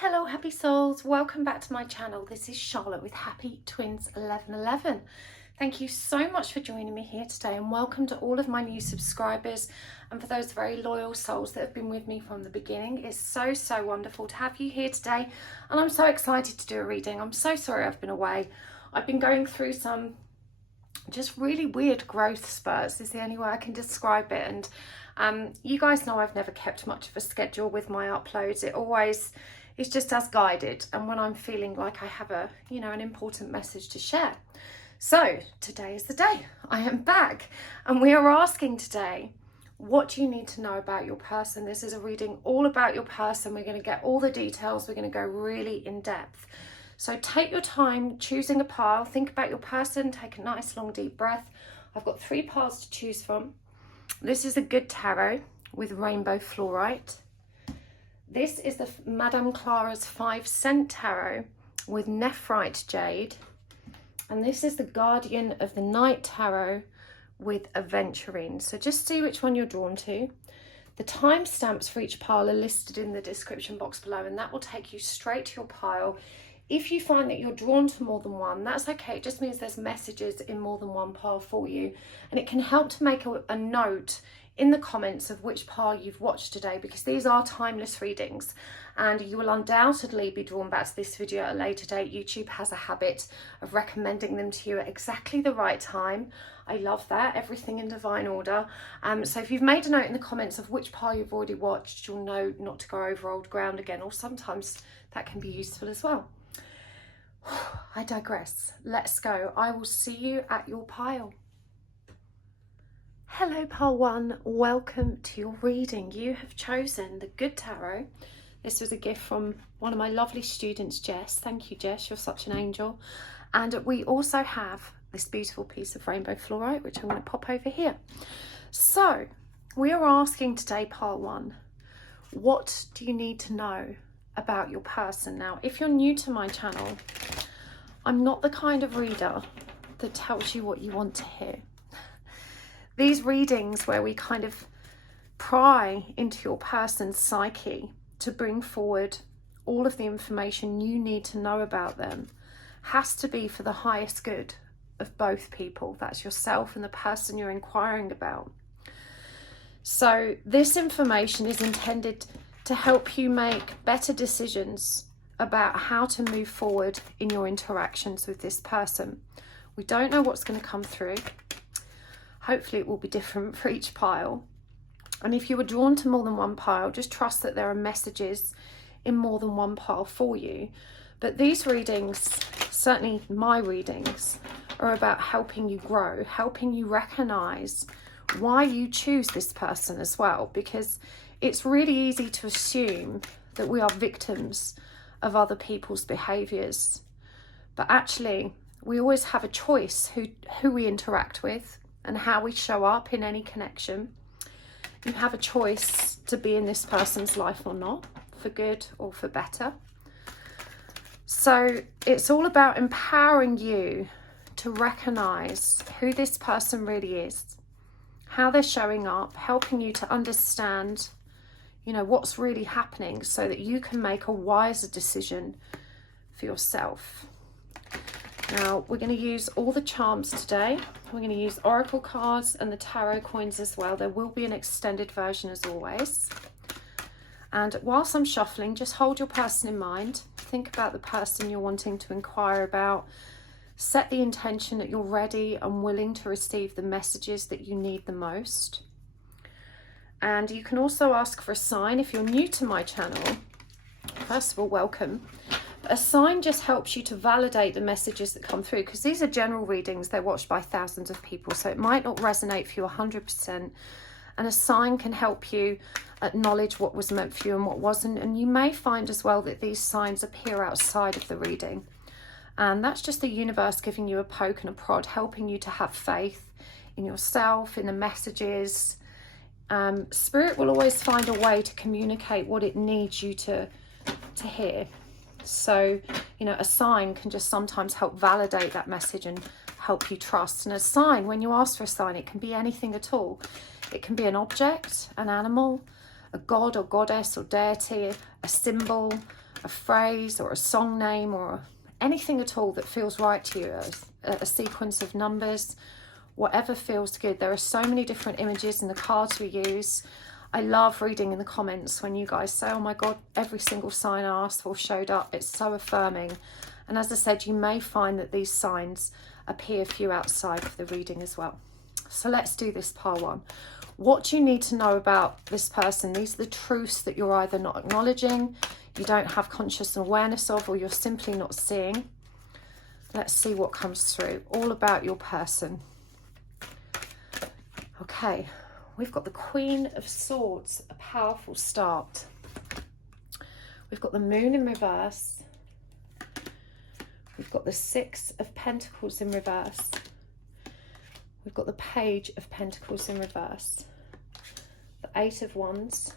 Hello happy souls, welcome back to my channel. This is Charlotte with Happy Twins 1111. Thank you so much for joining me here today, and welcome to all of my new subscribers and for those very loyal souls that have been with me from the beginning. It's so wonderful to have you here today, and I'm so excited to do a reading. I'm so sorry I've been away. I've been going through some just really weird growth spurts is the only way I can describe it, and you guys know I've never kept much of a schedule with my uploads. It's just as guided, and when I'm feeling like I have an important message to share. So today is the day. I am back, and we are asking today, what do you need to know about your person? This is a reading all about your person. We're going to get all the details. We're going to go really in depth. So take your time choosing a pile. Think about your person. Take a nice long deep breath. I've got 3 piles to choose from. This is a good tarot with rainbow fluorite. This is the Madame Clara's 5 cent tarot with nephrite jade. And this is the Guardian of the Night tarot with aventurine. So just see which one you're drawn to. The timestamps for each pile are listed in the description box below, and that will take you straight to your pile. If you find that you're drawn to more than one, that's okay. It just means there's messages in more than one pile for you. And it can help to make a note in the comments of which pile you've watched today, because these are timeless readings and you will undoubtedly be drawn back to this video at a later date. YouTube has a habit of recommending them to you at exactly the right time. I love that, everything in divine order. So if you've made a note in the comments of which pile you've already watched, you'll know not to go over old ground again, or sometimes that can be useful as well. I digress. Let's go. I will see you at your pile. Hello pile 1, welcome to your reading. You have chosen the Good Tarot. This was a gift from one of my lovely students, Jess. Thank you, Jess, you're such an angel. And we also have this beautiful piece of rainbow fluorite, which I'm going to pop over here. So we are asking today, pile 1, what do you need to know about your person? Now, if you're new to my channel, I'm not the kind of reader that tells you what you want to hear. These readings where we kind of pry into your person's psyche to bring forward all of the information you need to know about them has to be for the highest good of both people. That's yourself and the person you're inquiring about. So this information is intended to help you make better decisions about how to move forward in your interactions with this person. We don't know what's going to come through. Hopefully it will be different for each pile. And if you were drawn to more than one pile, just trust that there are messages in more than one pile for you. But these readings, certainly my readings, are about helping you grow, helping you recognize why you choose this person as well, because it's really easy to assume that we are victims of other people's behaviors. But actually, we always have a choice who we interact with and how we show up in any connection. You have a choice to be in this person's life or not, for good or for better. So it's all about empowering you to recognize who this person really is, how they're showing up, helping you to understand, what's really happening so that you can make a wiser decision for yourself. Now, we're going to use all the charms today. We're going to use oracle cards and the tarot coins as well. There will be an extended version as always. And whilst I'm shuffling, just hold your person in mind. Think about the person you're wanting to inquire about. Set the intention that you're ready and willing to receive the messages that you need the most. And you can also ask for a sign if you're new to my channel. First of all, welcome. A sign just helps you to validate the messages that come through, because these are general readings. They're watched by thousands of people, so it might not resonate for you 100%. And a sign can help you acknowledge what was meant for you and what wasn't. And you may find as well that these signs appear outside of the reading. And that's just the universe giving you a poke and a prod, helping you to have faith in yourself, in the messages. Spirit will always find a way to communicate what it needs you to hear. So, a sign can just sometimes help validate that message and help you trust. And a sign, when you ask for a sign, it can be anything at all. It can be an object, an animal, a god or goddess or deity, a symbol, a phrase or a song name or anything at all that feels right to you, a sequence of numbers, whatever feels good. There are so many different images in the cards we use. I love reading in the comments when you guys say, oh my God, every single sign I asked for showed up. It's so affirming. And as I said, you may find that these signs appear for you outside of the reading as well. So let's do this pile one. What do you need to know about this person? These are the truths that you're either not acknowledging, you don't have conscious awareness of, or you're simply not seeing. Let's see what comes through. All about your person. Okay, we've got the Queen of Swords, a powerful start. We've got the Moon in reverse. We've got the Six of Pentacles in reverse. We've got the Page of Pentacles in reverse. The Eight of Wands.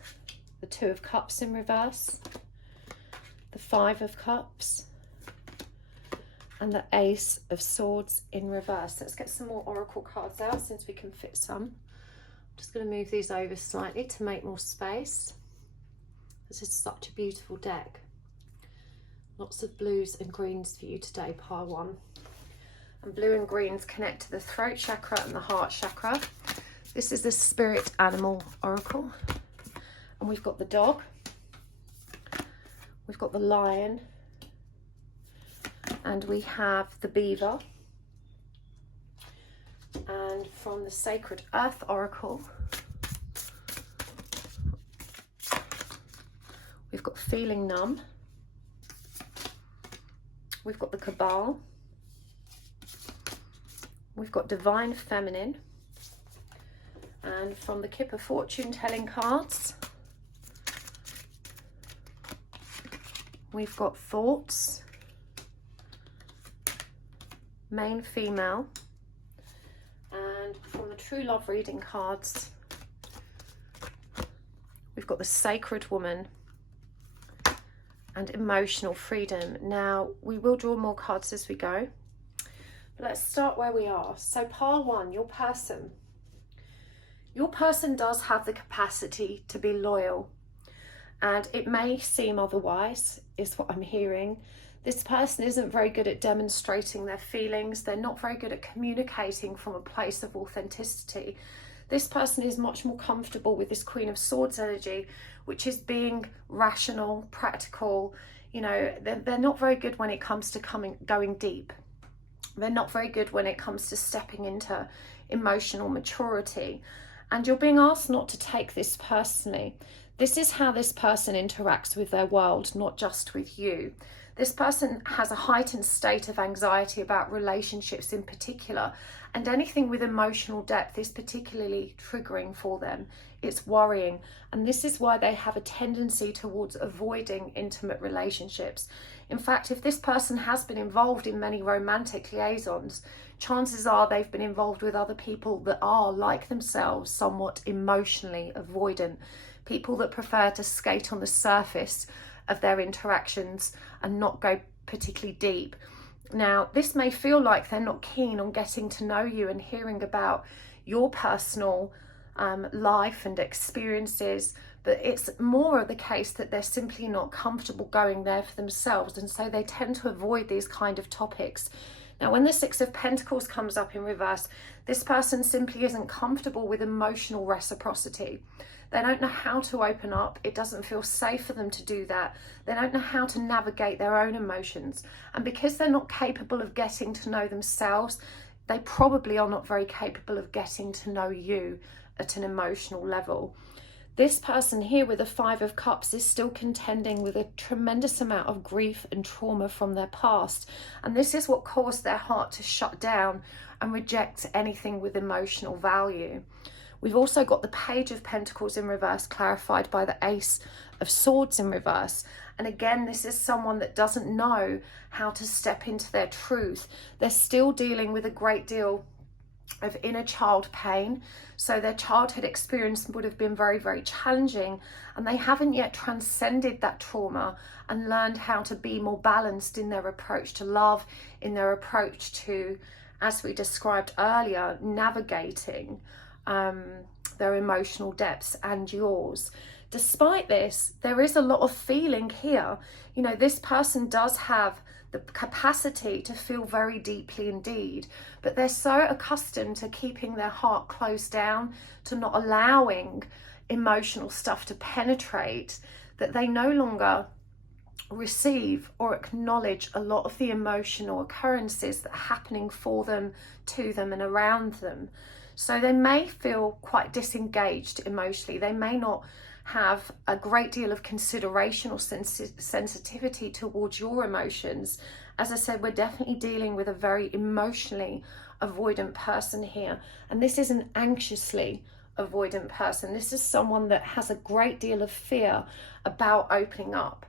The Two of Cups in reverse. The Five of Cups. And the Ace of Swords in reverse. Let's get some more oracle cards out since we can fit some. I'm just going to move these over slightly to make more space. This is such a beautiful deck. Lots of blues and greens for you today, pile one. And blue and greens connect to the throat chakra and the heart chakra. This is the Spirit Animal Oracle. And we've got the dog. We've got the lion. And we have the beaver. And from the Sacred Earth Oracle, we've got Feeling Numb. We've got the Cabal. We've got Divine Feminine. And from the Kipper Fortune Telling cards, we've got Thoughts, Main Female. And from the True Love Reading cards, we've got the Sacred Woman and Emotional Freedom. Now, we will draw more cards as we go. But let's start where we are. So pile one, your person. Your person does have the capacity to be loyal. And it may seem otherwise, is what I'm hearing. This person isn't very good at demonstrating their feelings. They're not very good at communicating from a place of authenticity. This person is much more comfortable with this Queen of Swords energy, which is being rational, practical. You know, they're not very good when it comes to going deep. They're not very good when it comes to stepping into emotional maturity. And you're being asked not to take this personally. This is how this person interacts with their world, not just with you. This person has a heightened state of anxiety about relationships in particular, and anything with emotional depth is particularly triggering for them. It's worrying, and this is why they have a tendency towards avoiding intimate relationships. In fact, if this person has been involved in many romantic liaisons, chances are they've been involved with other people that are, like themselves, somewhat emotionally avoidant. People that prefer to skate on the surface of their interactions and not go particularly deep. Now, this may feel like they're not keen on getting to know you and hearing about your personal life and experiences, but it's more of the case that they're simply not comfortable going there for themselves, and so they tend to avoid these kind of topics. Now, when the Six of Pentacles comes up in reverse, this person simply isn't comfortable with emotional reciprocity. They don't know how to open up. It doesn't feel safe for them to do that. They don't know how to navigate their own emotions. And because they're not capable of getting to know themselves, they probably are not very capable of getting to know you at an emotional level. This person here with the Five of Cups is still contending with a tremendous amount of grief and trauma from their past. And this is what caused their heart to shut down and reject anything with emotional value. We've also got the Page of Pentacles in reverse, clarified by the Ace of Swords in reverse. And again, this is someone that doesn't know how to step into their truth. They're still dealing with a great deal of inner child pain. So their childhood experience would have been very, very challenging, and they haven't yet transcended that trauma and learned how to be more balanced in their approach to love, in their approach to, as we described earlier, navigating their emotional depths and yours. Despite this, there is a lot of feeling here. You know, this person does have the capacity to feel very deeply indeed, but they're so accustomed to keeping their heart closed down, to not allowing emotional stuff to penetrate, that they no longer receive or acknowledge a lot of the emotional occurrences that are happening for them, to them, and around them. So they may feel quite disengaged emotionally. They may not have a great deal of consideration or sensitivity towards your emotions. As I said, we're definitely dealing with a very emotionally avoidant person here. And this is an anxiously avoidant person. This is someone that has a great deal of fear about opening up.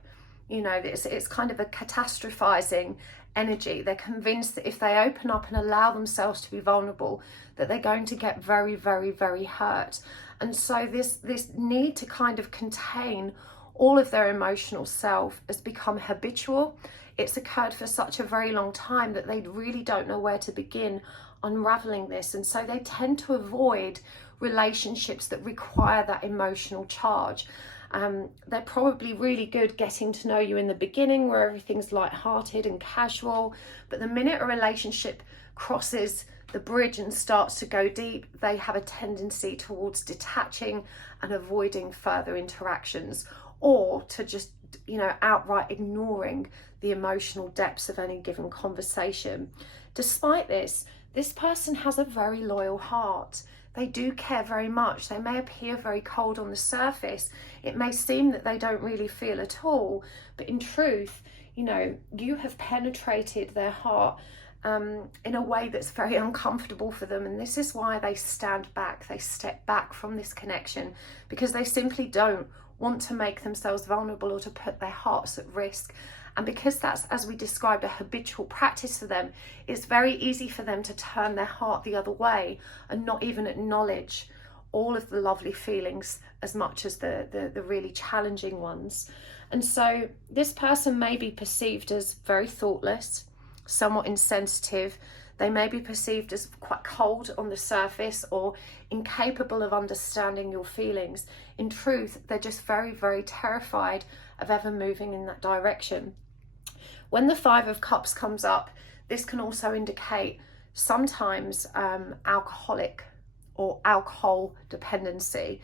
You know, it's kind of a catastrophizing energy. They're convinced that if they open up and allow themselves to be vulnerable, that they're going to get very, very, very hurt. And so this need to kind of contain all of their emotional self has become habitual. It's occurred for such a very long time that they really don't know where to begin unraveling this. And so they tend to avoid relationships that require that emotional charge. They're probably really good getting to know you in the beginning, where everything's light-hearted and casual, but the minute a relationship crosses the bridge and starts to go deep, they have a tendency towards detaching and avoiding further interactions, or to just, you know, outright ignoring the emotional depths of any given conversation. Despite this, this person has a very loyal heart. They do care very much. They may appear very cold on the surface. It may seem that they don't really feel at all, but in truth, you know, you have penetrated their heart in a way that's very uncomfortable for them. And this is why they stand back, they step back from this connection, because they simply don't want to make themselves vulnerable or to put their hearts at risk. And because that's, as we described, a habitual practice for them, it's very easy for them to turn their heart the other way and not even acknowledge all of the lovely feelings as much as the really challenging ones. And so this person may be perceived as very thoughtless, somewhat insensitive. They may be perceived as quite cold on the surface or incapable of understanding your feelings. In truth, they're just very, very terrified of ever moving in that direction. When the Five of Cups comes up, this can also indicate sometimes alcoholic or alcohol dependency.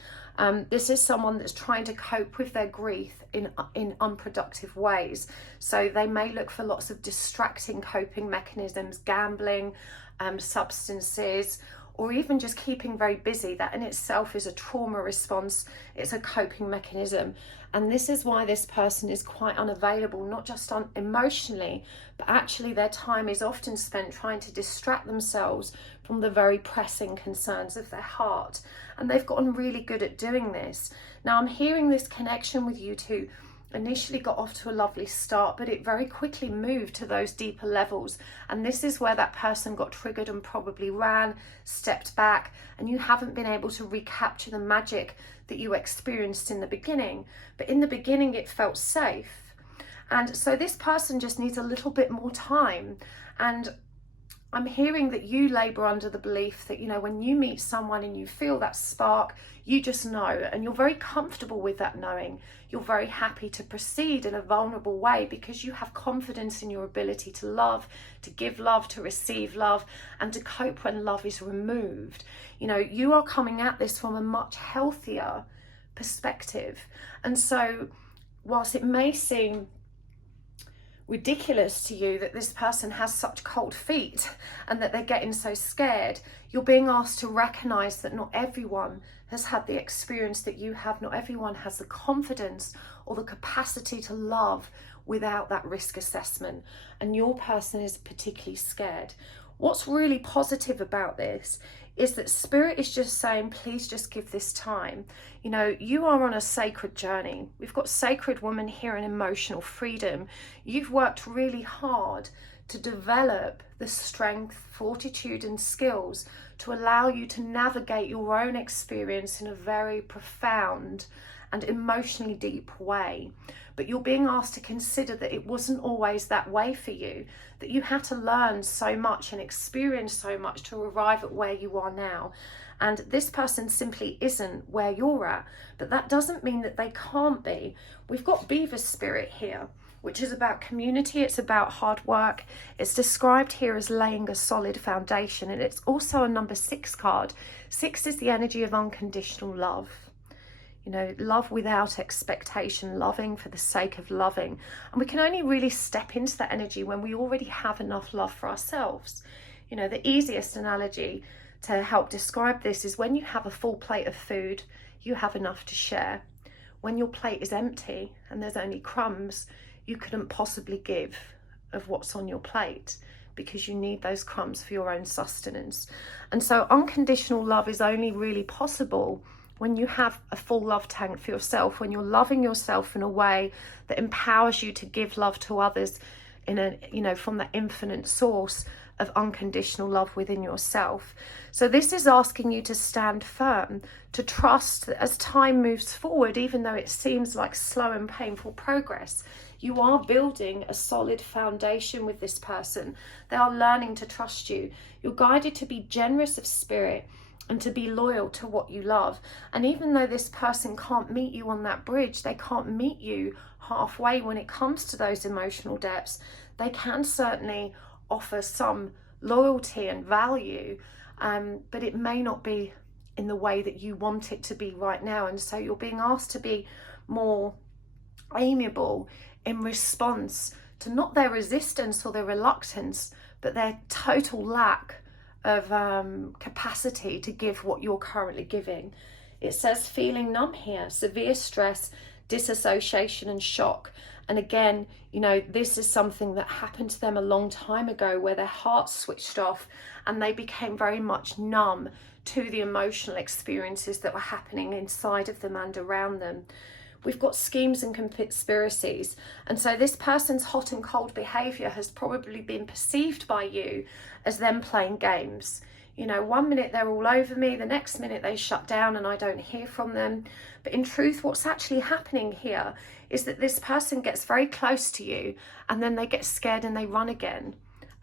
This is someone that's trying to cope with their grief in unproductive ways. So they may look for lots of distracting coping mechanisms, gambling, substances, or even just keeping very busy. That in itself is a trauma response. It's a coping mechanism. And this is why this person is quite unavailable, not just emotionally, but actually their time is often spent trying to distract themselves from the very pressing concerns of their heart. And they've gotten really good at doing this. Now I'm hearing this connection with you two initially got off to a lovely start, but it very quickly moved to those deeper levels. And this is where that person got triggered and probably ran, stepped back, and you haven't been able to recapture the magic that you experienced in the beginning. But in the beginning, it felt safe. And so this person just needs a little bit more time. And I'm hearing that you labour under the belief that, you know, when you meet someone and you feel that spark, you just know, and you're very comfortable with that knowing. You're very happy to proceed in a vulnerable way because you have confidence in your ability to love, to give love, to receive love, and to cope when love is removed. You know, you are coming at this from a much healthier perspective. And so whilst it may seem ridiculous to you that this person has such cold feet and that they're getting so scared, you're being asked to recognize that not everyone has had the experience that you have. Not everyone has the confidence or the capacity to love without that risk assessment, and your person is particularly scared. What's really positive about this is that Spirit is just saying, please just give this time. You know, you are on a sacred journey. We've got sacred woman here in emotional freedom. You've worked really hard to develop the strength, fortitude, and skills to allow you to navigate your own experience in a very profound and emotionally deep way. But you're being asked to consider that it wasn't always that way for you, that you had to learn so much and experience so much to arrive at where you are now. And this person simply isn't where you're at, but that doesn't mean that they can't be. We've got Beaver spirit here, which is about community, it's about hard work. It's described here as laying a solid foundation, and it's also a number 6 card. 6 is the energy of unconditional love. You know, love without expectation, loving for the sake of loving. And we can only really step into that energy when we already have enough love for ourselves. You know, the easiest analogy to help describe this is when you have a full plate of food, you have enough to share. When your plate is empty and there's only crumbs, you couldn't possibly give of what's on your plate, because you need those crumbs for your own sustenance. And so unconditional love is only really possible when you have a full love tank for yourself, when you're loving yourself in a way that empowers you to give love to others in a, you know, from the infinite source of unconditional love within yourself. So this is asking you to stand firm, to trust that as time moves forward, even though it seems like slow and painful progress, you are building a solid foundation with this person. They are learning to trust you. You're guided to be generous of spirit and to be loyal to what you love. And even though this person can't meet you on that bridge, they can't meet you halfway when it comes to those emotional depths, they can certainly offer some loyalty and value, but it may not be in the way that you want it to be right now. And so you're being asked to be more amiable in response to not their resistance or their reluctance, but their total lack of capacity to give what you're currently giving. It says feeling numb here, severe stress, disassociation and shock. And again, you know, this is something that happened to them a long time ago, where their heart switched off and they became very much numb to the emotional experiences that were happening inside of them and around them. We've got schemes and conspiracies. And so this person's hot and cold behavior has probably been perceived by you as them playing games. You know, one minute they're all over me, the next minute they shut down and I don't hear from them. But in truth, what's actually happening here is that this person gets very close to you and then they get scared and they run again.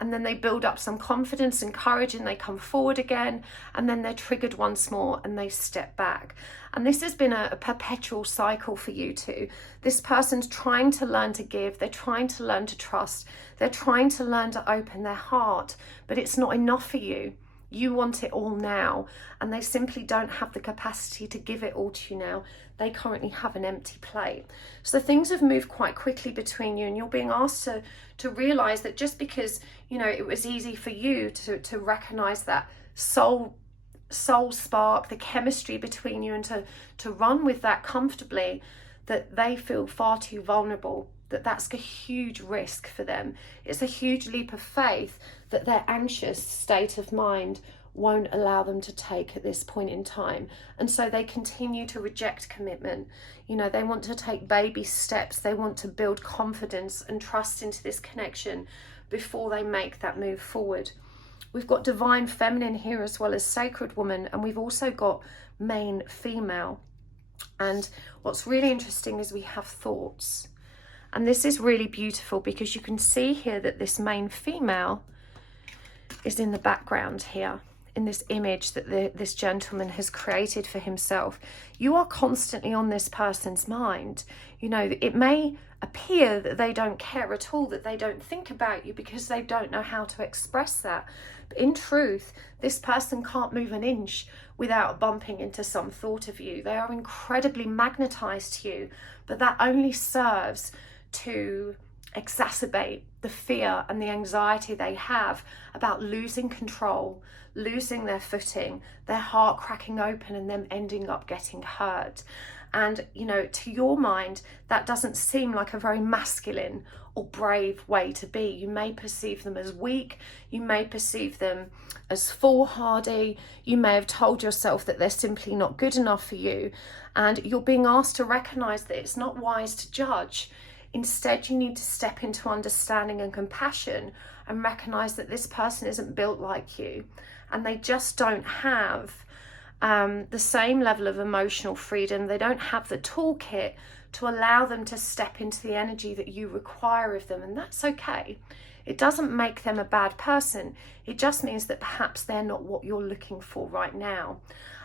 And then they build up some confidence and courage and they come forward again, and then they're triggered once more and they step back. And this has been a perpetual cycle for you two. This person's trying to learn to give, they're trying to learn to trust, they're trying to learn to open their heart, but it's not enough for you. You want it all now, and they simply don't have the capacity to give it all to you now. They currently have an empty plate. So things have moved quite quickly between you, and you're being asked to realize that just because, you know, it was easy for you to recognize that soul spark, the chemistry between you, and to run with that comfortably, that they feel far too vulnerable, that's a huge risk for them. It's a huge leap of faith that their anxious state of mind won't allow them to take at this point in time. And so they continue to reject commitment. You know, they want to take baby steps. They want to build confidence and trust into this connection before they make that move forward. We've got divine feminine here as well as sacred woman, and we've also got main female. And what's really interesting is we have thoughts. And this is really beautiful because you can see here that this main female is in the background here, in this image that this gentleman has created for himself. You are constantly on this person's mind. You know, it may appear that they don't care at all, that they don't think about you because they don't know how to express that. But in truth, this person can't move an inch without bumping into some thought of you. They are incredibly magnetized to you, but that only serves to exacerbate the fear and the anxiety they have about losing control, losing their footing, their heart cracking open and them ending up getting hurt. And, you know, to your mind, that doesn't seem like a very masculine or brave way to be. You may perceive them as weak, you may perceive them as foolhardy, you may have told yourself that they're simply not good enough for you, and you're being asked to recognize that it's not wise to judge. Instead, you need to step into understanding and compassion and recognize that this person isn't built like you, and they just don't have the same level of emotional freedom. They don't have the toolkit to allow them to step into the energy that you require of them, and that's okay. It doesn't make them a bad person. It just means that perhaps they're not what you're looking for right now.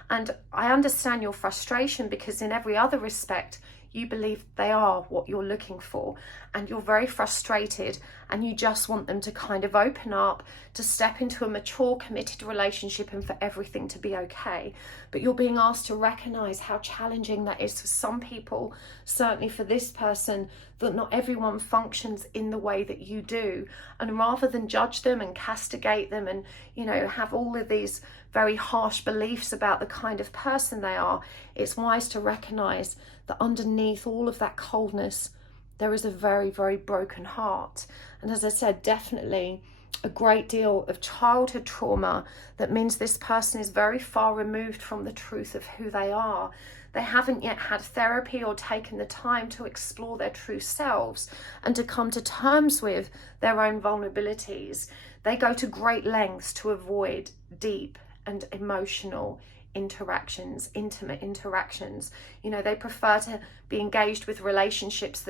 And I understand your frustration, because in every other respect, you believe they are what you're looking for, and you're very frustrated, and you just want them to kind of open up, to step into a mature, committed relationship, and for everything to be okay. But you're being asked to recognize how challenging that is for some people, certainly for this person, that not everyone functions in the way that you do. And rather than judge them and castigate them and, you know, have all of these very harsh beliefs about the kind of person they are, it's wise to recognize that underneath all of that coldness, there is a very, very broken heart. And as I said, definitely a great deal of childhood trauma that means this person is very far removed from the truth of who they are. They haven't yet had therapy or taken the time to explore their true selves and to come to terms with their own vulnerabilities. They go to great lengths to avoid deep and emotional interactions, intimate interactions. You know, they prefer to be engaged with relationships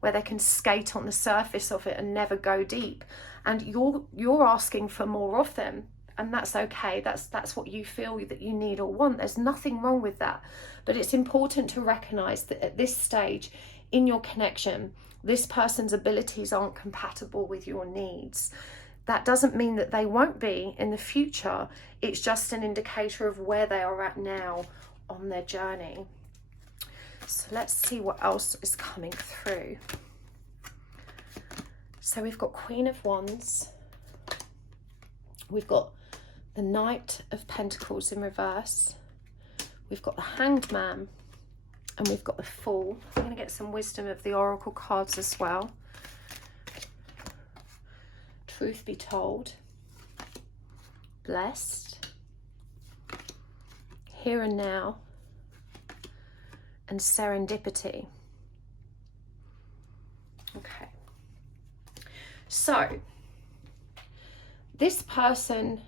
where they can skate on the surface of it and never go deep. And you're asking for more of them, and that's okay. That's what you feel that you need or want. There's nothing wrong with that. But it's important to recognize that at this stage in your connection, this person's abilities aren't compatible with your needs. That doesn't mean that they won't be in the future. It's just an indicator of where they are at now on their journey. So let's see what else is coming through. So we've got Queen of Wands. We've got the Knight of Pentacles in reverse. We've got the Hanged Man. And we've got the Fool. I'm going to get some wisdom of the Oracle cards as well. Truth be told, blessed, here and now, and serendipity. Okay. So, this person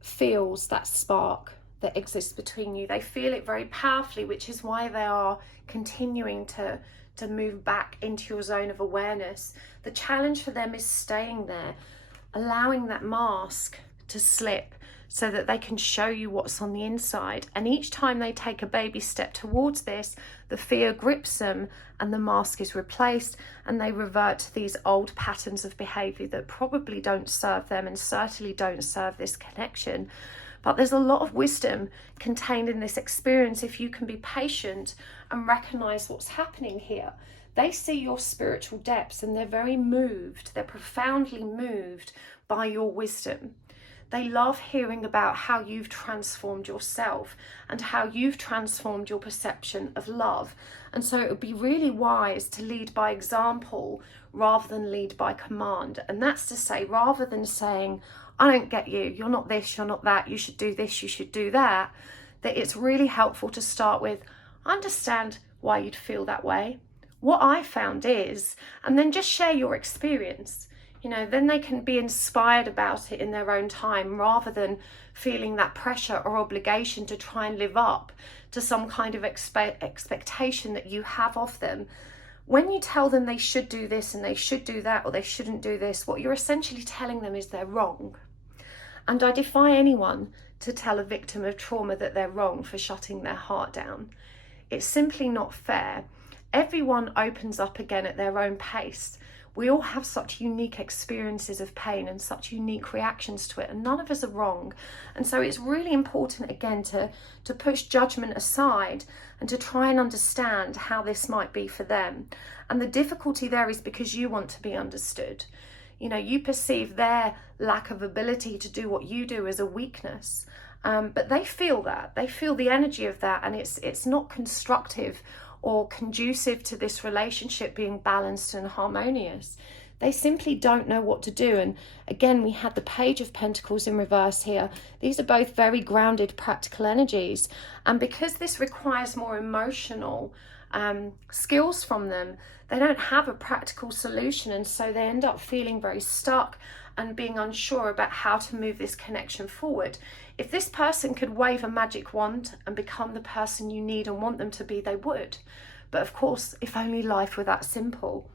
feels that spark that exists between you. They feel it very powerfully, which is why they are continuing to move back into your zone of awareness. The challenge for them is staying there, allowing that mask to slip so that they can show you what's on the inside. And each time they take a baby step towards this, the fear grips them and the mask is replaced, and they revert to these old patterns of behavior that probably don't serve them and certainly don't serve this connection. But there's a lot of wisdom contained in this experience if you can be patient and recognize what's happening here. They see your spiritual depths and they're very moved. They're profoundly moved by your wisdom. They love hearing about how you've transformed yourself and how you've transformed your perception of love. And so it would be really wise to lead by example rather than lead by command. And that's to say, rather than saying, I don't get you, you're not this, you're not that, you should do this, you should do that, that it's really helpful to start with, I understand why you'd feel that way. What I found is, and then just share your experience. You know, then they can be inspired about it in their own time rather than feeling that pressure or obligation to try and live up to some kind of expectation that you have of them. When you tell them they should do this and they should do that, or they shouldn't do this, what you're essentially telling them is they're wrong. And I defy anyone to tell a victim of trauma that they're wrong for shutting their heart down. It's simply not fair. Everyone opens up again at their own pace. We all have such unique experiences of pain and such unique reactions to it, and none of us are wrong. And so it's really important, again, to push judgment aside and to try and understand how this might be for them. And the difficulty there is because you want to be understood. You know, you perceive their lack of ability to do what you do as a weakness. But they feel that. They feel the energy of that, and it's not constructive or conducive to this relationship being balanced and harmonious. They simply don't know what to do. And again, we had the Page of Pentacles in reverse here. These are both very grounded, practical energies. And because this requires more emotional skills from them. They don't have a practical solution, and so they end up feeling very stuck and being unsure about how to move this connection forward. If this person could wave a magic wand and become the person you need and want them to be, they would. But of course, if only life were that simple.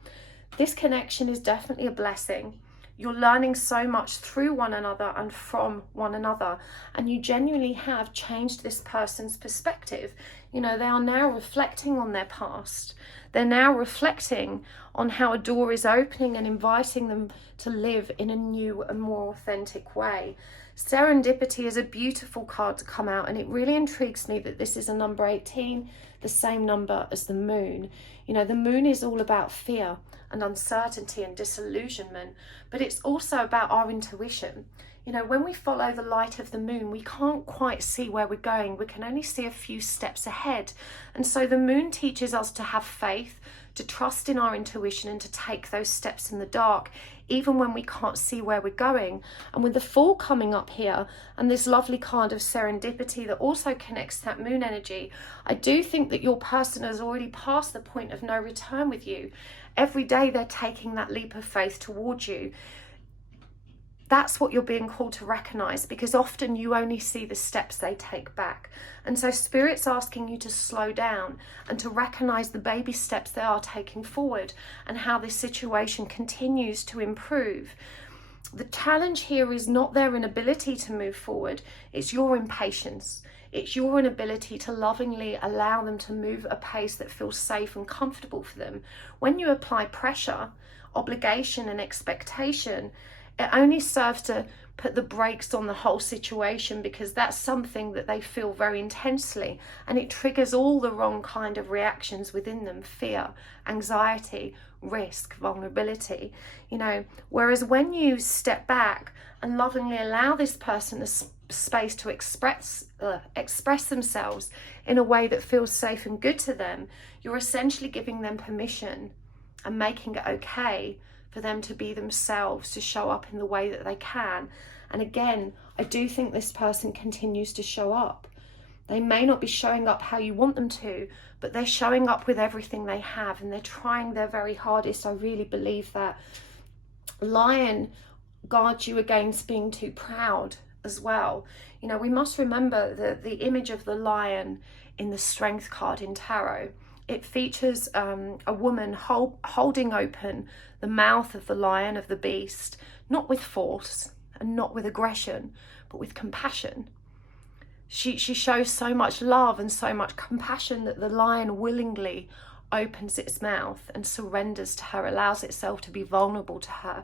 This connection is definitely a blessing. You're learning so much through one another and from one another, and you genuinely have changed this person's perspective. You know, they are now reflecting on their past. They're now reflecting on how a door is opening and inviting them to live in a new and more authentic way. Serendipity is a beautiful card to come out, and it really intrigues me that this is a number 18, the same number as the moon. You know, the moon is all about fear and uncertainty and disillusionment, but it's also about our intuition. You know, when we follow the light of the moon, we can't quite see where we're going. We can only see a few steps ahead. And so the moon teaches us to have faith, to trust in our intuition, and to take those steps in the dark, even when we can't see where we're going. And with the Fool coming up here, and this lovely card of serendipity that also connects to that moon energy, I do think that your person has already passed the point of no return with you. Every day they're taking that leap of faith towards you. That's what you're being called to recognize, because often you only see the steps they take back. And so Spirit's asking you to slow down and to recognize the baby steps they are taking forward and how this situation continues to improve. The challenge here is not their inability to move forward, it's your impatience. It's your inability to lovingly allow them to move at a pace that feels safe and comfortable for them. When you apply pressure, obligation and expectation, it only serves to put the brakes on the whole situation, because that's something that they feel very intensely, and it triggers all the wrong kind of reactions within them: fear, anxiety, risk, vulnerability. You know, whereas when you step back and lovingly allow this person a space to express themselves in a way that feels safe and good to them, you're essentially giving them permission and making it okay for them to be themselves, to show up in the way that they can. And again, I do think this person continues to show up. They may not be showing up how you want them to, but they're showing up with everything they have, and they're trying their very hardest. I really believe that. Lion guards you against being too proud as well. You know, we must remember that the image of the lion in the Strength card in tarot, it features a woman holding open the mouth of the lion, of the beast, not with force and not with aggression, but with compassion. She shows so much love and so much compassion that the lion willingly opens its mouth and surrenders to her, allows itself to be vulnerable to her.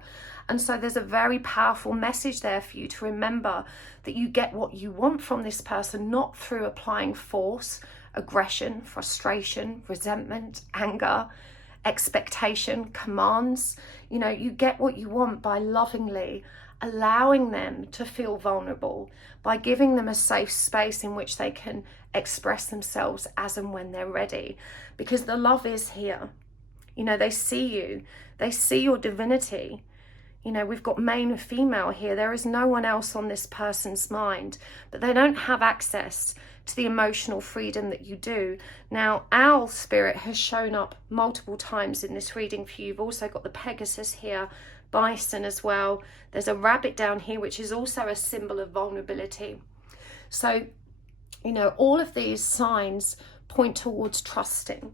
And so there's a very powerful message there for you to remember that you get what you want from this person, not through applying force, aggression, frustration, resentment, anger, expectation, commands. You know, you get what you want by lovingly allowing them to feel vulnerable, by giving them a safe space in which they can express themselves as and when they're ready, because the love is here. You know, they see you, they see your divinity. You know, we've got male and female here. There is no one else on this person's mind, but they don't have access to the emotional freedom that you do. Now, owl spirit has shown up multiple times in this reading for you. You've also got the Pegasus here, bison as well. There's a rabbit down here, which is also a symbol of vulnerability. So, you know, all of these signs point towards trusting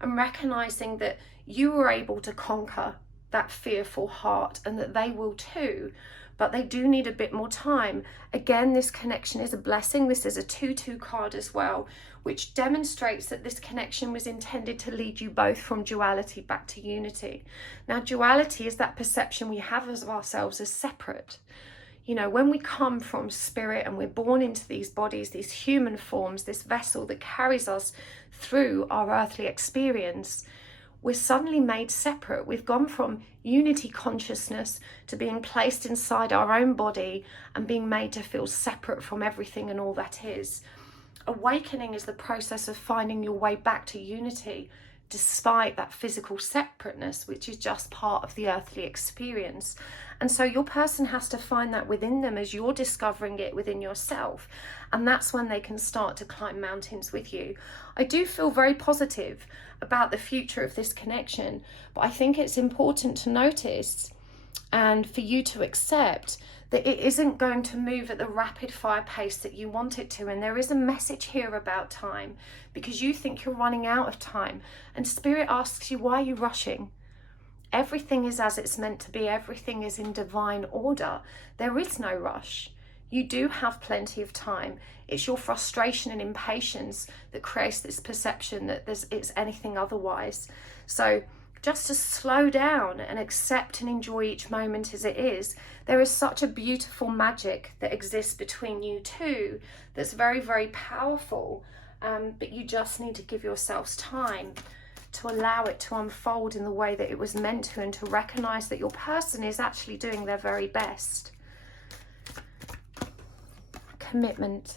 and recognizing that you were able to conquer that fearful heart, and that they will too, but they do need a bit more time. Again, this connection is a blessing. This is a 2-2 card as well, which demonstrates that this connection was intended to lead you both from duality back to unity. Now, duality is that perception we have of ourselves as separate. You know, when we come from spirit and we're born into these bodies, these human forms, this vessel that carries us through our earthly experience, we're suddenly made separate. We've gone from unity consciousness to being placed inside our own body and being made to feel separate from everything and all that is. Awakening is the process of finding your way back to unity, despite that physical separateness, which is just part of the earthly experience. And so your person has to find that within them as you're discovering it within yourself. And that's when they can start to climb mountains with you. I do feel very positive about the future of this connection, but I think it's important to notice and for you to accept that it isn't going to move at the rapid fire pace that you want it to. And there is a message here about time, because you think you're running out of time. And Spirit asks you, why are you rushing? Everything is as it's meant to be. Everything is in divine order. There is no rush. You do have plenty of time. It's your frustration and impatience that creates this perception that it's anything otherwise. So just to slow down and accept and enjoy each moment as it is. There is such a beautiful magic that exists between you two that's very, very powerful, but you just need to give yourselves time to allow it to unfold in the way that it was meant to, and to recognize that your person is actually doing their very best. Commitment,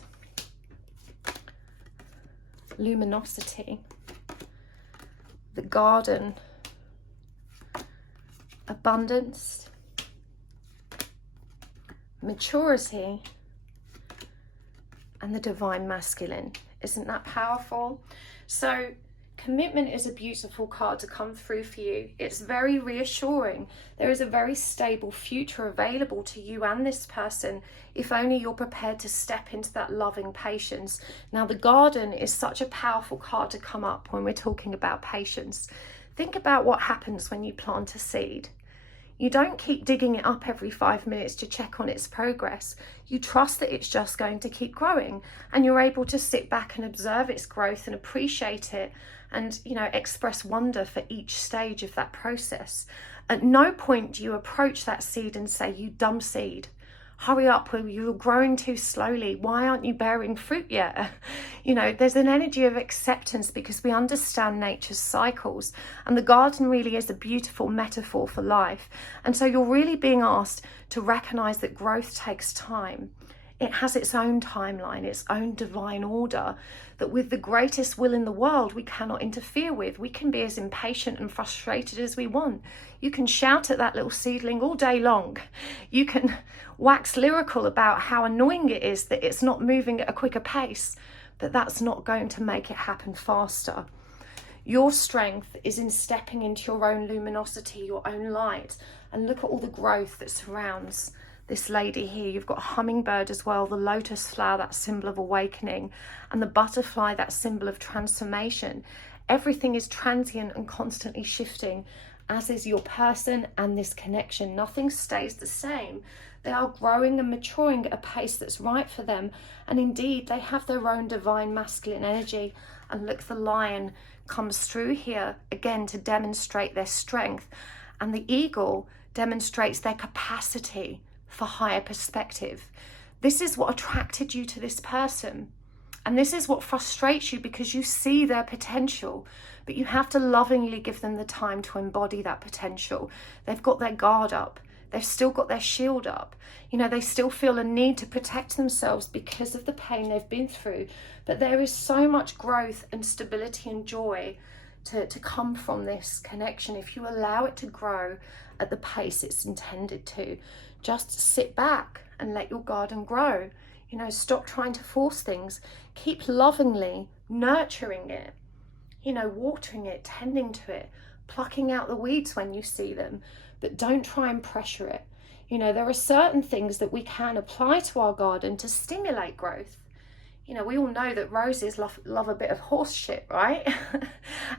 luminosity, the garden, abundance, maturity, and the divine masculine. Isn't that powerful? So commitment is a beautiful card to come through for you. It's very reassuring. There is a very stable future available to you and this person, if only you're prepared to step into that loving patience. Now, the garden is such a powerful card to come up when we're talking about patience. Think about what happens when you plant a seed. You don't keep digging it up every 5 minutes to check on its progress. You trust that it's just going to keep growing, and you're able to sit back and observe its growth and appreciate it, and, you know, express wonder for each stage of that process. At no point do you approach that seed and say, you dumb seed, hurry up, you're growing too slowly, why aren't you bearing fruit yet? You know, there's an energy of acceptance because we understand nature's cycles, and the garden really is a beautiful metaphor for life. And so you're really being asked to recognize that growth takes time. It has its own timeline, its own divine order that with the greatest will in the world we cannot interfere with. We can be as impatient and frustrated as we want. You can shout at that little seedling all day long. You can wax lyrical about how annoying it is that it's not moving at a quicker pace, but that's not going to make it happen faster. Your strength is in stepping into your own luminosity, your own light, and look at all the growth that surrounds this lady here. You've got a hummingbird as well, the lotus flower, that symbol of awakening, and the butterfly, that symbol of transformation. Everything is transient and constantly shifting, as is your person and this connection. Nothing stays the same. They are growing and maturing at a pace that's right for them, and indeed they have their own divine masculine energy. And look, the lion comes through here again to demonstrate their strength, and the eagle demonstrates their capacity for higher perspective. This is what attracted you to this person, and this is what frustrates you, because you see their potential, but you have to lovingly give them the time to embody that potential. They've got their guard up, they've still got their shield up, you know, they still feel a need to protect themselves because of the pain they've been through, but there is so much growth and stability and joy to come from this connection if you allow it to grow at the pace it's intended to. Just sit back and let your garden grow. You know, stop trying to force things. Keep lovingly nurturing it, you know, watering it, tending to it, plucking out the weeds when you see them, but don't try and pressure it. You know, there are certain things that we can apply to our garden to stimulate growth. You know, we all know that roses love a bit of horse shit, right?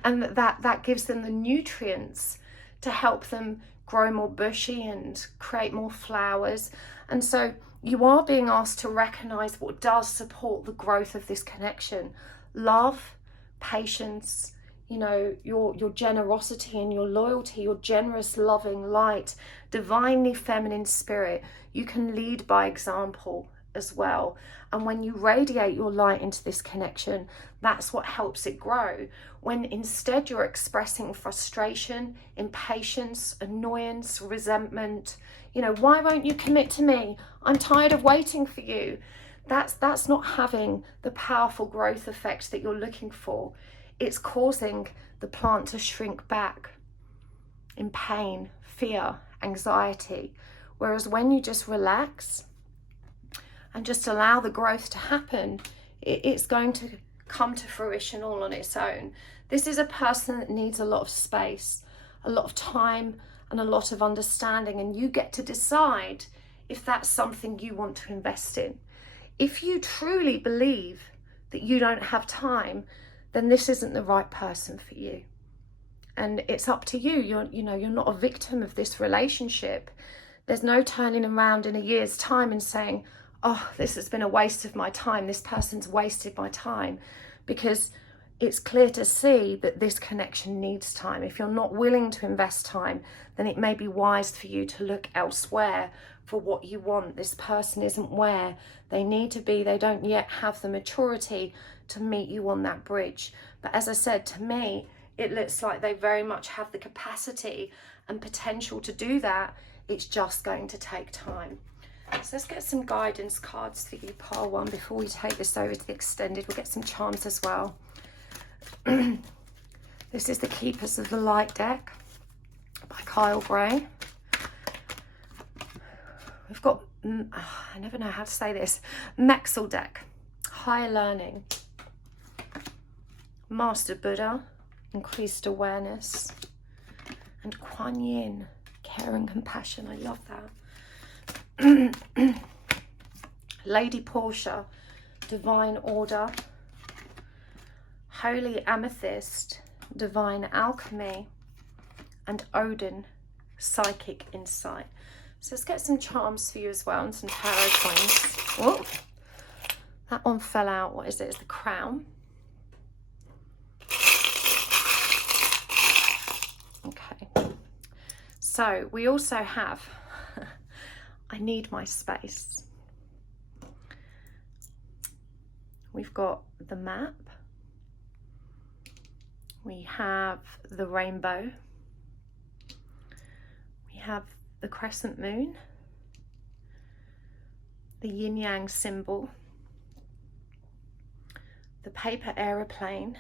And that gives them the nutrients to help them grow more bushy and create more flowers. And so you are being asked to recognize what does support the growth of this connection. Love, patience, you know, your generosity and your loyalty, your generous, loving light, divinely feminine spirit. You can lead by example as well. And when you radiate your light into this connection, that's what helps it grow. When instead you're expressing frustration, impatience, annoyance, resentment, you know, why won't you commit to me? I'm tired of waiting for you. That's not having the powerful growth effect that you're looking for. It's causing the plant to shrink back in pain, fear, anxiety. Whereas when you just relax and just allow the growth to happen, it's going to come to fruition all on its own. This is a person that needs a lot of space, a lot of time, and a lot of understanding, and you get to decide if that's something you want to invest in. If you truly believe that you don't have time, then this isn't the right person for you. And it's up to you. You're not a victim of this relationship. There's no turning around in a year's time and saying, oh, this has been a waste of my time. This person's wasted my time. Because it's clear to see that this connection needs time. If you're not willing to invest time, then it may be wise for you to look elsewhere for what you want. This person isn't where they need to be. They don't yet have the maturity to meet you on that bridge. But as I said, to me, it looks like they very much have the capacity and potential to do that. It's just going to take time. So let's get some guidance cards for you, pile 1, before we take this over to the extended. We'll get some charms as well. This is the Keepers of the Light deck by Kyle Gray. We've got, I never know how to say this, Mexel deck, Higher Learning, Master Buddha, Increased Awareness, and Kuan Yin, Care and Compassion. I love that. Lady Portia, Divine Order, Holy Amethyst, Divine Alchemy, and Odin, Psychic Insight. So let's get some charms for you as well, and some tarot coins. Oh, that one fell out. What is it? It's the Crown. Okay. So we also have I Need My Space. We've got the map. We have the rainbow. We have the crescent moon, the yin yang symbol, the paper aeroplane.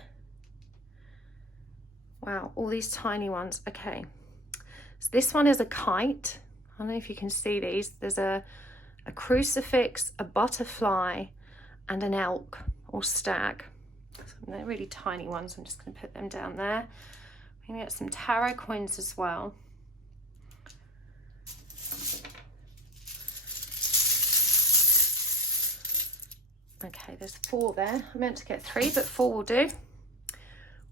Wow, all these tiny ones. Okay, so this one is a kite. I don't know if you can see these. There's a crucifix, a butterfly, and an elk or stag. So they're really tiny ones. I'm just going to put them down there. We're going to get some tarot coins as well. Okay, there's 4 there. I meant to get 3, but 4 will do.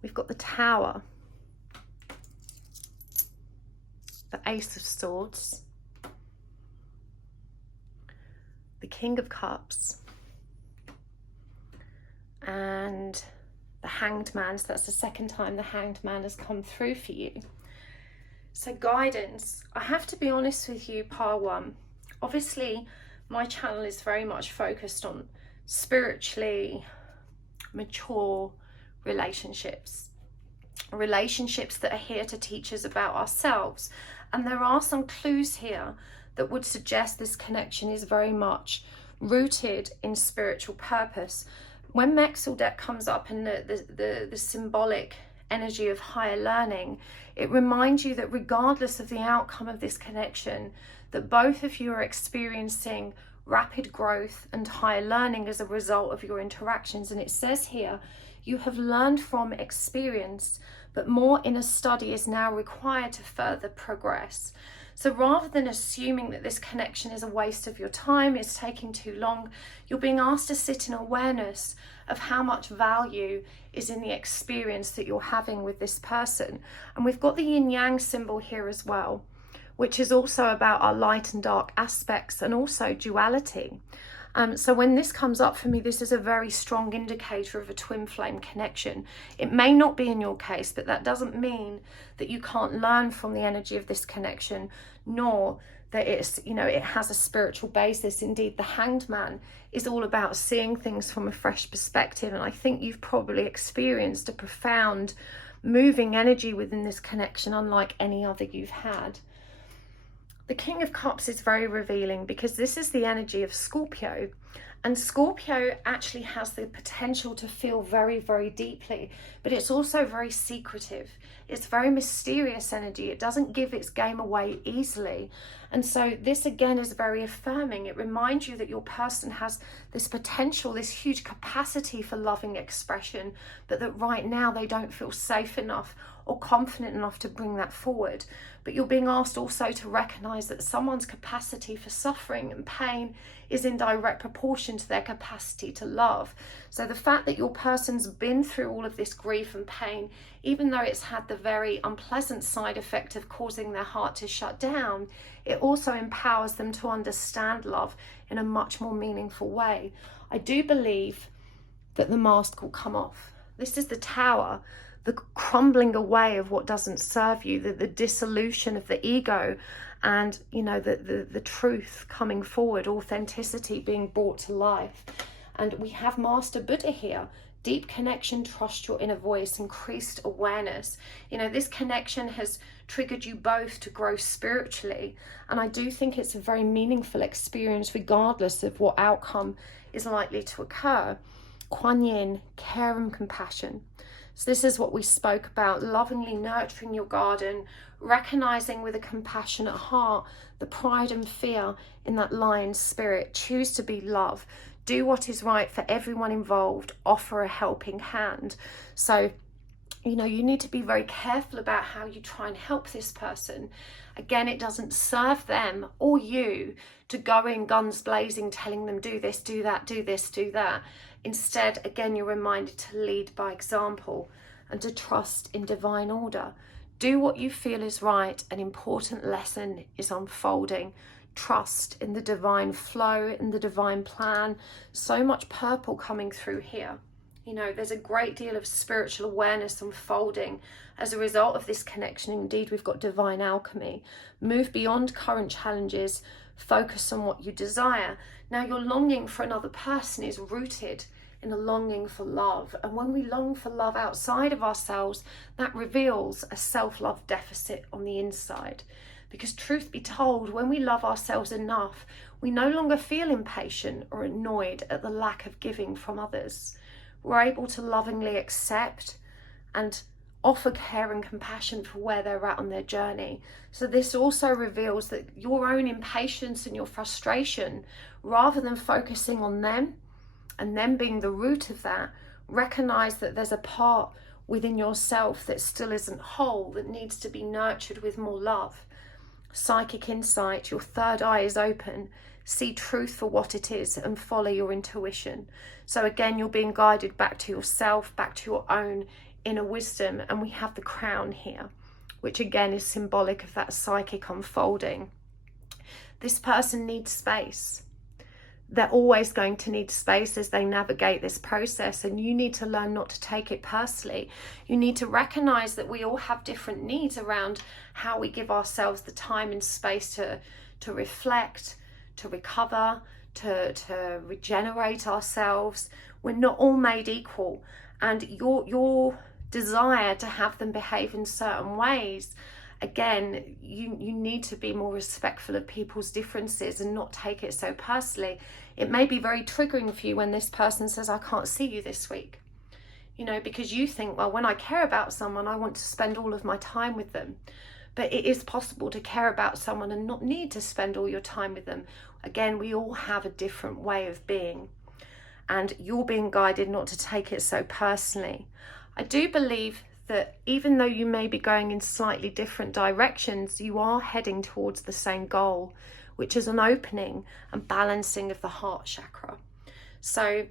We've got the Tower, the Ace of Swords, the King of Cups, and the Hanged Man. So that's the second time the Hanged Man has come through for you. So guidance, I have to be honest with you, pile 1. Obviously, my channel is very much focused on spiritually mature relationships that are here to teach us about ourselves. And there are some clues here that would suggest this connection is very much rooted in spiritual purpose. When Mexel deck comes up in the symbolic energy of higher learning, it reminds you that regardless of the outcome of this connection, that both of you are experiencing rapid growth and higher learning as a result of your interactions. And it says here, you have learned from experience, but more inner study is now required to further progress. So rather than assuming that this connection is a waste of your time, it's taking too long, you're being asked to sit in awareness of how much value is in the experience that you're having with this person. And we've got the yin yang symbol here as well, which is also about our light and dark aspects and also duality. So when this comes up for me, this is a very strong indicator of a twin flame connection. It may not be in your case, but that doesn't mean that you can't learn from the energy of this connection, nor that it's, it has a spiritual basis. Indeed, the Hanged Man is all about seeing things from a fresh perspective. And I think you've probably experienced a profound, moving energy within this connection, unlike any other you've had. The King of Cups is very revealing because this is the energy of Scorpio, And Scorpio actually has the potential to feel very, very deeply, but it's also very secretive. It's very mysterious energy. It doesn't give its game away easily. And so this again is very affirming. It reminds you that your person has this potential, this huge capacity for loving expression, but that right now they don't feel safe enough or confident enough to bring that forward. But you're being asked also to recognize that someone's capacity for suffering and pain is in direct proportion to their capacity to love. So the fact that your person's been through all of this grief and pain, even though it's had the very unpleasant side effect of causing their heart to shut down, it also empowers them to understand love in a much more meaningful way. I do believe that the mask will come off. This is the Tower, the crumbling away of what doesn't serve you, the dissolution of the ego, and the truth coming forward, authenticity being brought to life. And we have Master Buddha here. Deep connection, trust your inner voice, increased awareness. This connection has triggered you both to grow spiritually, and I do think it's a very meaningful experience regardless of what outcome is likely to occur. Kuan Yin, care and compassion. So this is what we spoke about, lovingly nurturing your garden, recognizing with a compassionate heart the pride and fear in that lion's spirit. Choose to be love. Do what is right for everyone involved. Offer a helping hand. So, you need to be very careful about how you try and help this person. Again, it doesn't serve them or you to go in guns blazing, telling them do this, do that, do this, do that. Instead, again, you're reminded to lead by example and to trust in divine order. Do what you feel is right. An important lesson is unfolding. Trust in the divine flow, in the divine plan. So much purple coming through here. There's a great deal of spiritual awareness unfolding as a result of this connection. Indeed, we've got divine alchemy. Move beyond current challenges. Focus on what you desire. Now, your longing for another person is rooted in a longing for love. And when we long for love outside of ourselves, that reveals a self-love deficit on the inside. Because truth be told, when we love ourselves enough, we no longer feel impatient or annoyed at the lack of giving from others. We're able to lovingly accept and offer care and compassion for where they're at on their journey. So this also reveals that your own impatience and your frustration, rather than focusing on them and them being the root of that, recognize that there's a part within yourself that still isn't whole, that needs to be nurtured with more love. Psychic insight, your third eye is open. See truth for what it is and follow your intuition. So again, you're being guided back to yourself, back to your own inner wisdom. And we have the crown here, which again is symbolic of that psychic unfolding. This person needs space. They're always going to need space as they navigate this process, and you need to learn not to take it personally. You need to recognize that we all have different needs around how we give ourselves the time and space to reflect, to recover, to regenerate ourselves. We're not all made equal, and your desire to have them behave in certain ways, again, you need to be more respectful of people's differences and not take it so personally. It may be very triggering for you when this person says, I can't see you this week, because you think, well, when I care about someone, I want to spend all of my time with them. But it is possible to care about someone and not need to spend all your time with them. Again, we all have a different way of being, and you're being guided not to take it so personally. I do believe that even though you may be going in slightly different directions, you are heading towards the same goal, which is an opening and balancing of the heart chakra. So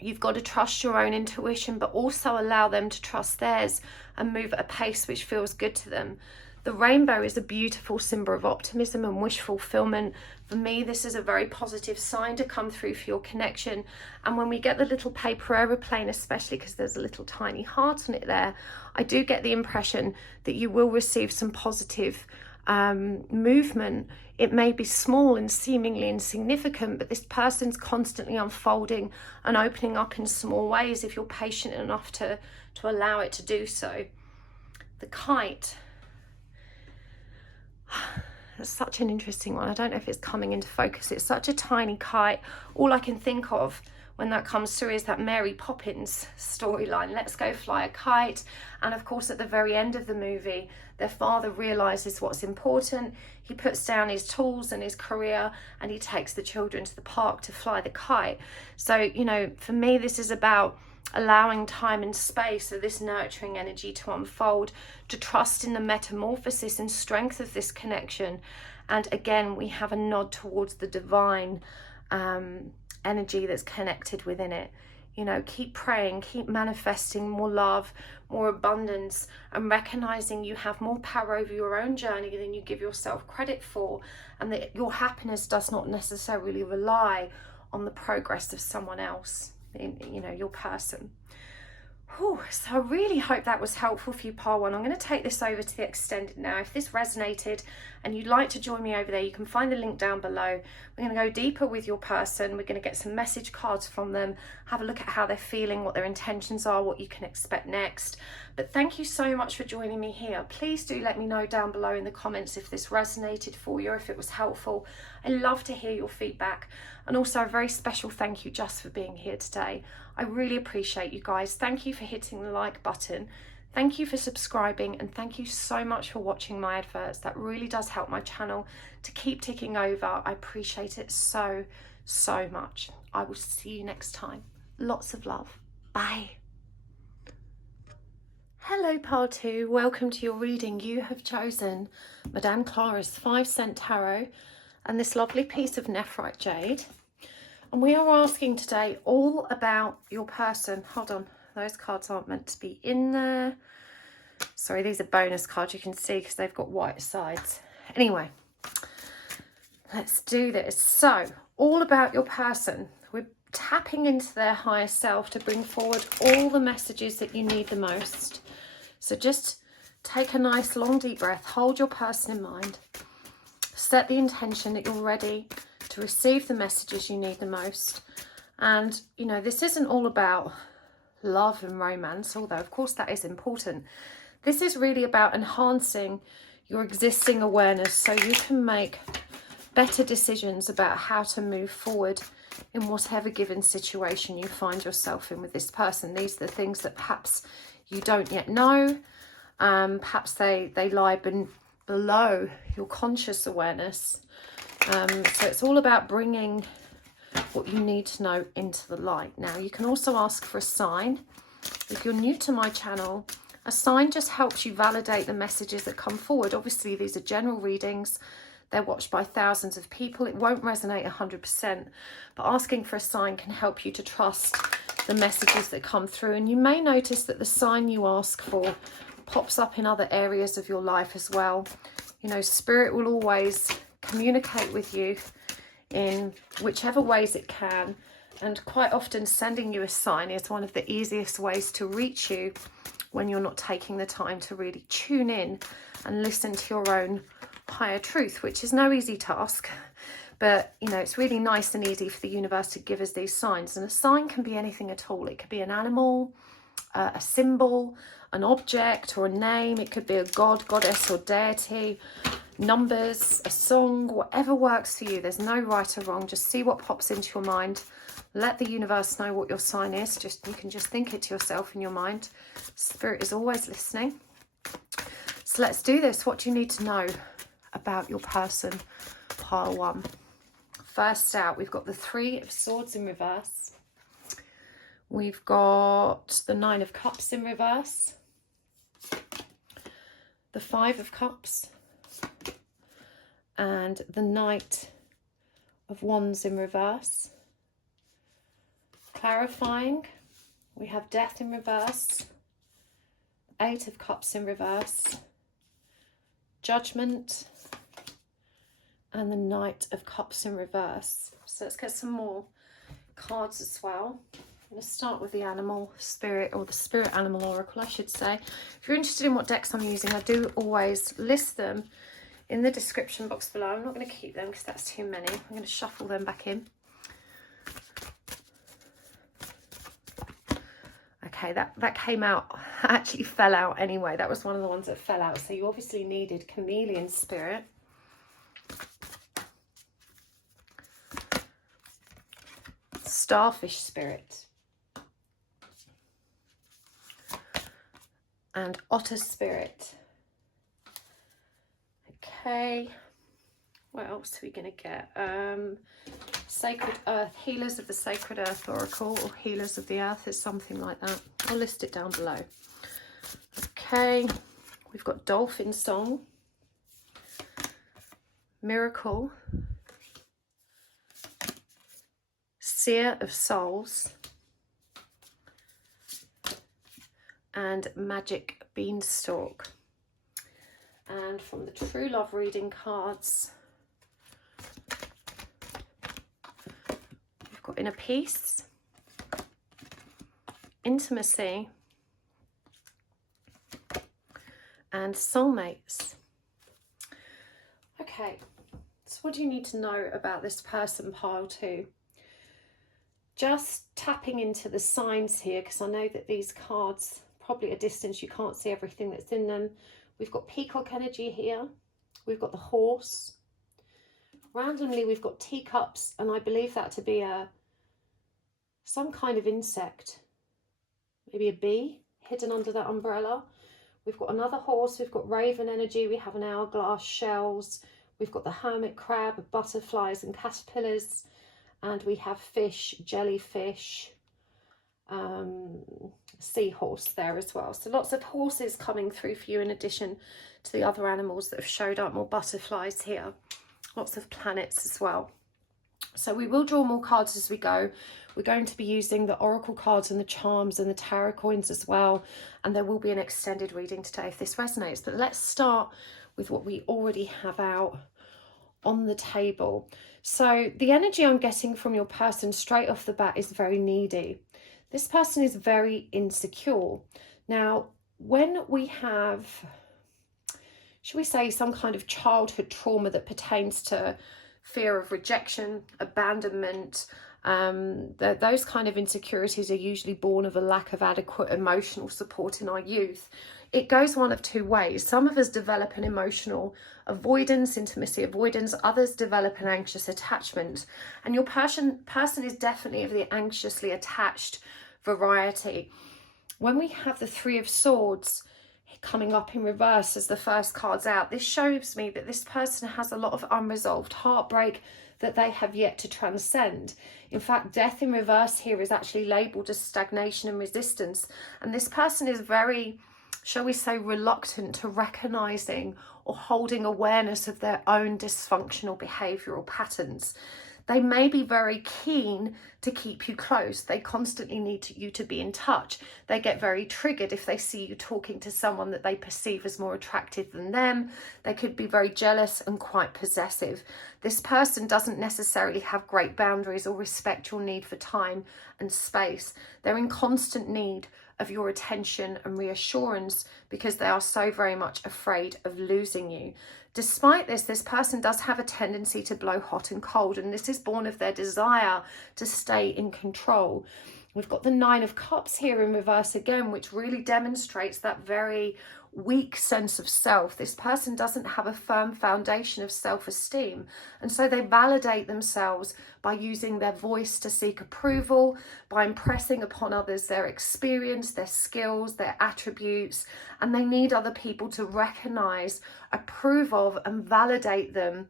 you've got to trust your own intuition, but also allow them to trust theirs and move at a pace which feels good to them. The rainbow is a beautiful symbol of optimism and wish fulfillment. For me, this is a very positive sign to come through for your connection. And when we get the little paper aeroplane, especially because there's a little tiny heart on it there, I do get the impression that you will receive some positive movement. It may be small and seemingly insignificant, but this person's constantly unfolding and opening up in small ways if you're patient enough to allow it to do so. The kite. It's such an interesting one. I don't know if it's coming into focus. It's such a tiny kite. All I can think of when that comes through is that Mary Poppins storyline, Let's Go Fly a Kite. And of course, at the very end of the movie, their father realizes what's important. He puts down his tools and his career, and he takes the children to the park to fly the kite. So, you know, for me, this is about allowing time and space for this nurturing energy to unfold, to trust in the metamorphosis and strength of this connection. And again, we have a nod towards the divine energy that's connected within it. You know, keep praying, keep manifesting more love, more abundance, and recognizing you have more power over your own journey than you give yourself credit for, and that your happiness does not necessarily rely on the progress of someone else, you know, your person. Whew, so I really hope that was helpful for you, pile one. I'm going to take this over to the extended now. If this resonated and you'd like to join me over there, you can find the link down below. We're going to go deeper with your person. We're going to get some message cards from them, have a look at how they're feeling, what their intentions are, what you can expect next. But thank you so much for joining me here. Please do let me know down below in the comments if this resonated for you or if it was helpful. I love to hear your feedback. And also a very special thank you just for being here today. I really appreciate you guys. Thank you for hitting the like button. Thank you for subscribing, and thank you so much for watching my adverts. That really does help my channel to keep ticking over. I appreciate it so, so much. I will see you next time. Lots of love. Bye. Hello, pile 2. Welcome to your reading. You have chosen Madame Clara's 5-cent tarot and this lovely piece of nephrite jade. And we are asking today all about your person. Hold on, those cards aren't meant to be in there. Sorry, these are bonus cards, you can see, because they've got white sides. Anyway, let's do this. So, all about your person. We're tapping into their higher self to bring forward all the messages that you need the most. So just take a nice long deep breath, hold your person in mind, set the intention that you're ready to receive the messages you need the most. And you know, this isn't all about love and romance, although of course that is important. This is really about enhancing your existing awareness so you can make better decisions about how to move forward in whatever given situation you find yourself in with this person. These are the things that perhaps you don't yet know. Perhaps they lie below your conscious awareness. So it's all about bringing what you need to know into the light. Now, you can also ask for a sign. If you're new to my channel, a sign just helps you validate the messages that come forward. Obviously, these are general readings. They're watched by thousands of people. It won't resonate 100%, but asking for a sign can help you to trust the messages that come through. And you may notice that the sign you ask for pops up in other areas of your life as well. You know, Spirit will always communicate with you in whichever ways it can, and quite often sending you a sign is one of the easiest ways to reach you when you're not taking the time to really tune in and listen to your own higher truth, which is no easy task. But you know, it's really nice and easy for the universe to give us these signs. And a sign can be anything at all. It could be an animal, a symbol, an object, or a name. It could be a god, goddess, or deity, numbers, a song, whatever works for you. There's no right or wrong. Just see what pops into your mind. Let the universe know what your sign is. You can just think it to yourself in your mind. Spirit is always listening. So let's do this. What do you need to know about your person, pile 1? First out, we've got the 3 of Swords in reverse. We've got the 9 of Cups in reverse. The 5 of Cups. And the Knight of Wands in reverse. Clarifying, we have Death in reverse. 8 of Cups in reverse. Judgment. And the Knight of Cups in reverse. So let's get some more cards as well. I'm going to start with the animal spirit, or the spirit animal oracle, I should say. If you're interested in what decks I'm using, I do always list them in the description box below. I'm not going to keep them because that's too many. I'm going to shuffle them back in. Okay, that came out, actually fell out anyway. That was one of the ones that fell out. So you obviously needed chameleon spirit. Starfish spirit. And otter spirit. Okay. What else are we going to get? Sacred Earth, Healers of the Sacred Earth Oracle, or Healers of the Earth, is something like that. I'll list it down below. Okay, we've got Dolphin Song, Miracle, Seer of Souls, and Magic Beanstalk. And from the True Love reading cards, we've got Inner Peace, Intimacy, and Soulmates. Okay, so what do you need to know about this person, pile 2? Just tapping into the signs here, because I know that these cards, probably at a distance, you can't see everything that's in them. We've got peacock energy here. We've got the horse. Randomly, we've got teacups, and I believe that to be some kind of insect. Maybe a bee hidden under that umbrella. We've got another horse. We've got raven energy. We have an hourglass, shells. We've got the hermit crab, butterflies and caterpillars. And we have fish, jellyfish, seahorse there as well. So lots of horses coming through for you in addition to the other animals that have showed up. More butterflies here. Lots of planets as well. So we will draw more cards as we go. We're going to be using the oracle cards and the charms and the tarot coins as well. And there will be an extended reading today if this resonates. But let's start with what we already have out on the table. So the energy I'm getting from your person straight off the bat is very needy. This person is very insecure. Now, when we have, should we say, some kind of childhood trauma that pertains to fear of rejection, abandonment, those kind of insecurities are usually born of a lack of adequate emotional support in our youth. It goes one of two ways. Some of us develop an emotional avoidance, intimacy avoidance. Others develop an anxious attachment. And your person is definitely of the anxiously attached variety. When we have the Three of Swords coming up in reverse as the first card's out, this shows me that this person has a lot of unresolved heartbreak that they have yet to transcend. In fact, death in reverse here is actually labelled as stagnation and resistance. And this person is very, shall we say, reluctant to recognising or holding awareness of their own dysfunctional behavioural patterns. They may be very keen to keep you close. They constantly need you to be in touch. They get very triggered if they see you talking to someone that they perceive as more attractive than them. They could be very jealous and quite possessive. This person doesn't necessarily have great boundaries or respect your need for time and space. They're in constant need of your attention and reassurance because they are so very much afraid of losing you. Despite this, this person does have a tendency to blow hot and cold, and this is born of their desire to stay in control. We've got the Nine of Cups here in reverse again, which really demonstrates that very weak sense of self. This person doesn't have a firm foundation of self-esteem, and so they validate themselves by using their voice to seek approval, by impressing upon others their experience, their skills, their attributes, and they need other people to recognize, approve of, and validate them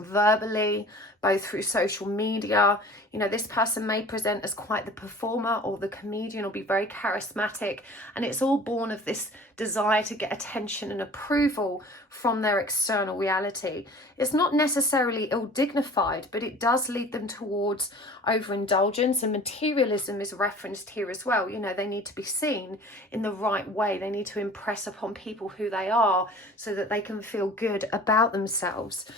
verbally, both through social media. You know, this person may present as quite the performer or the comedian or be very charismatic, and it's all born of this desire to get attention and approval from their external reality. It's not necessarily ill-dignified, but it does lead them towards overindulgence, and materialism is referenced here as well. You know, they need to be seen in the right way. They need to impress upon people who they are so that they can feel good about themselves.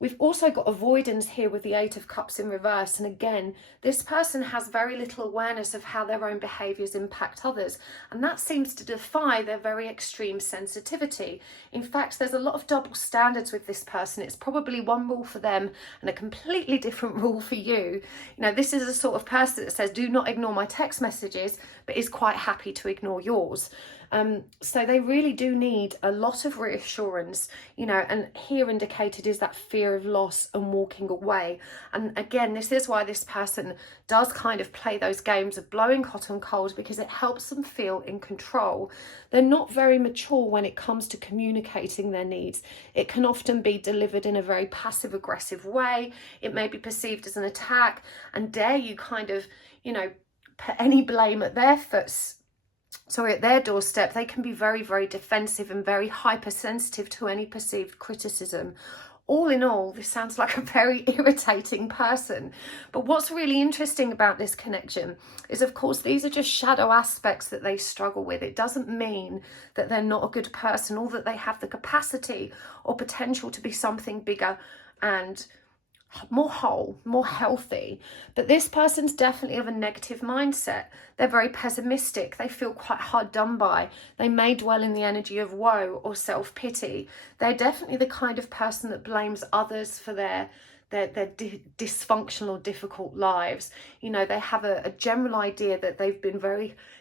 We've also got avoidance here with the Eight of Cups in reverse. And again, this person has very little awareness of how their own behaviours impact others. And that seems to defy their very extreme sensitivity. In fact, there's a lot of double standards with this person. It's probably one rule for them and a completely different rule for you. You know, this is a sort of person that says, do not ignore my text messages, but is quite happy to ignore yours. So they really do need a lot of reassurance, you know, and here indicated is that fear of loss and walking away. And again, this is why this person does kind of play those games of blowing hot and cold, because it helps them feel in control. They're not very mature when it comes to communicating their needs. It can often be delivered in a very passive aggressive way. It may be perceived as an attack, and dare you kind of, you know, put any blame at their at their doorstep. They can be very, very defensive and very hypersensitive to any perceived criticism. All in all, this sounds like a very irritating person. But what's really interesting about this connection is, of course, these are just shadow aspects that they struggle with. It doesn't mean that they're not a good person, or that they have the capacity or potential to be something bigger and more whole, more healthy. But this person's definitely of a negative mindset. They're very pessimistic. They feel quite hard done by. They may dwell in the energy of woe or self-pity. They're definitely the kind of person that blames others for their dysfunctional or difficult lives. You know, they have a general idea that they've been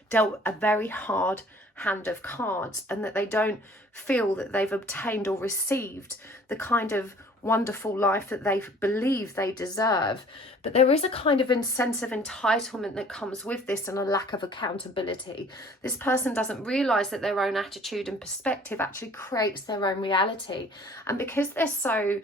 dealt a very hard hand of cards, and that they don't feel that they've obtained or received the kind of wonderful life that they believe they deserve. But there is a kind of sense of entitlement that comes with this, and a lack of accountability. This person doesn't realize that their own attitude and perspective actually creates their own reality. And because they're so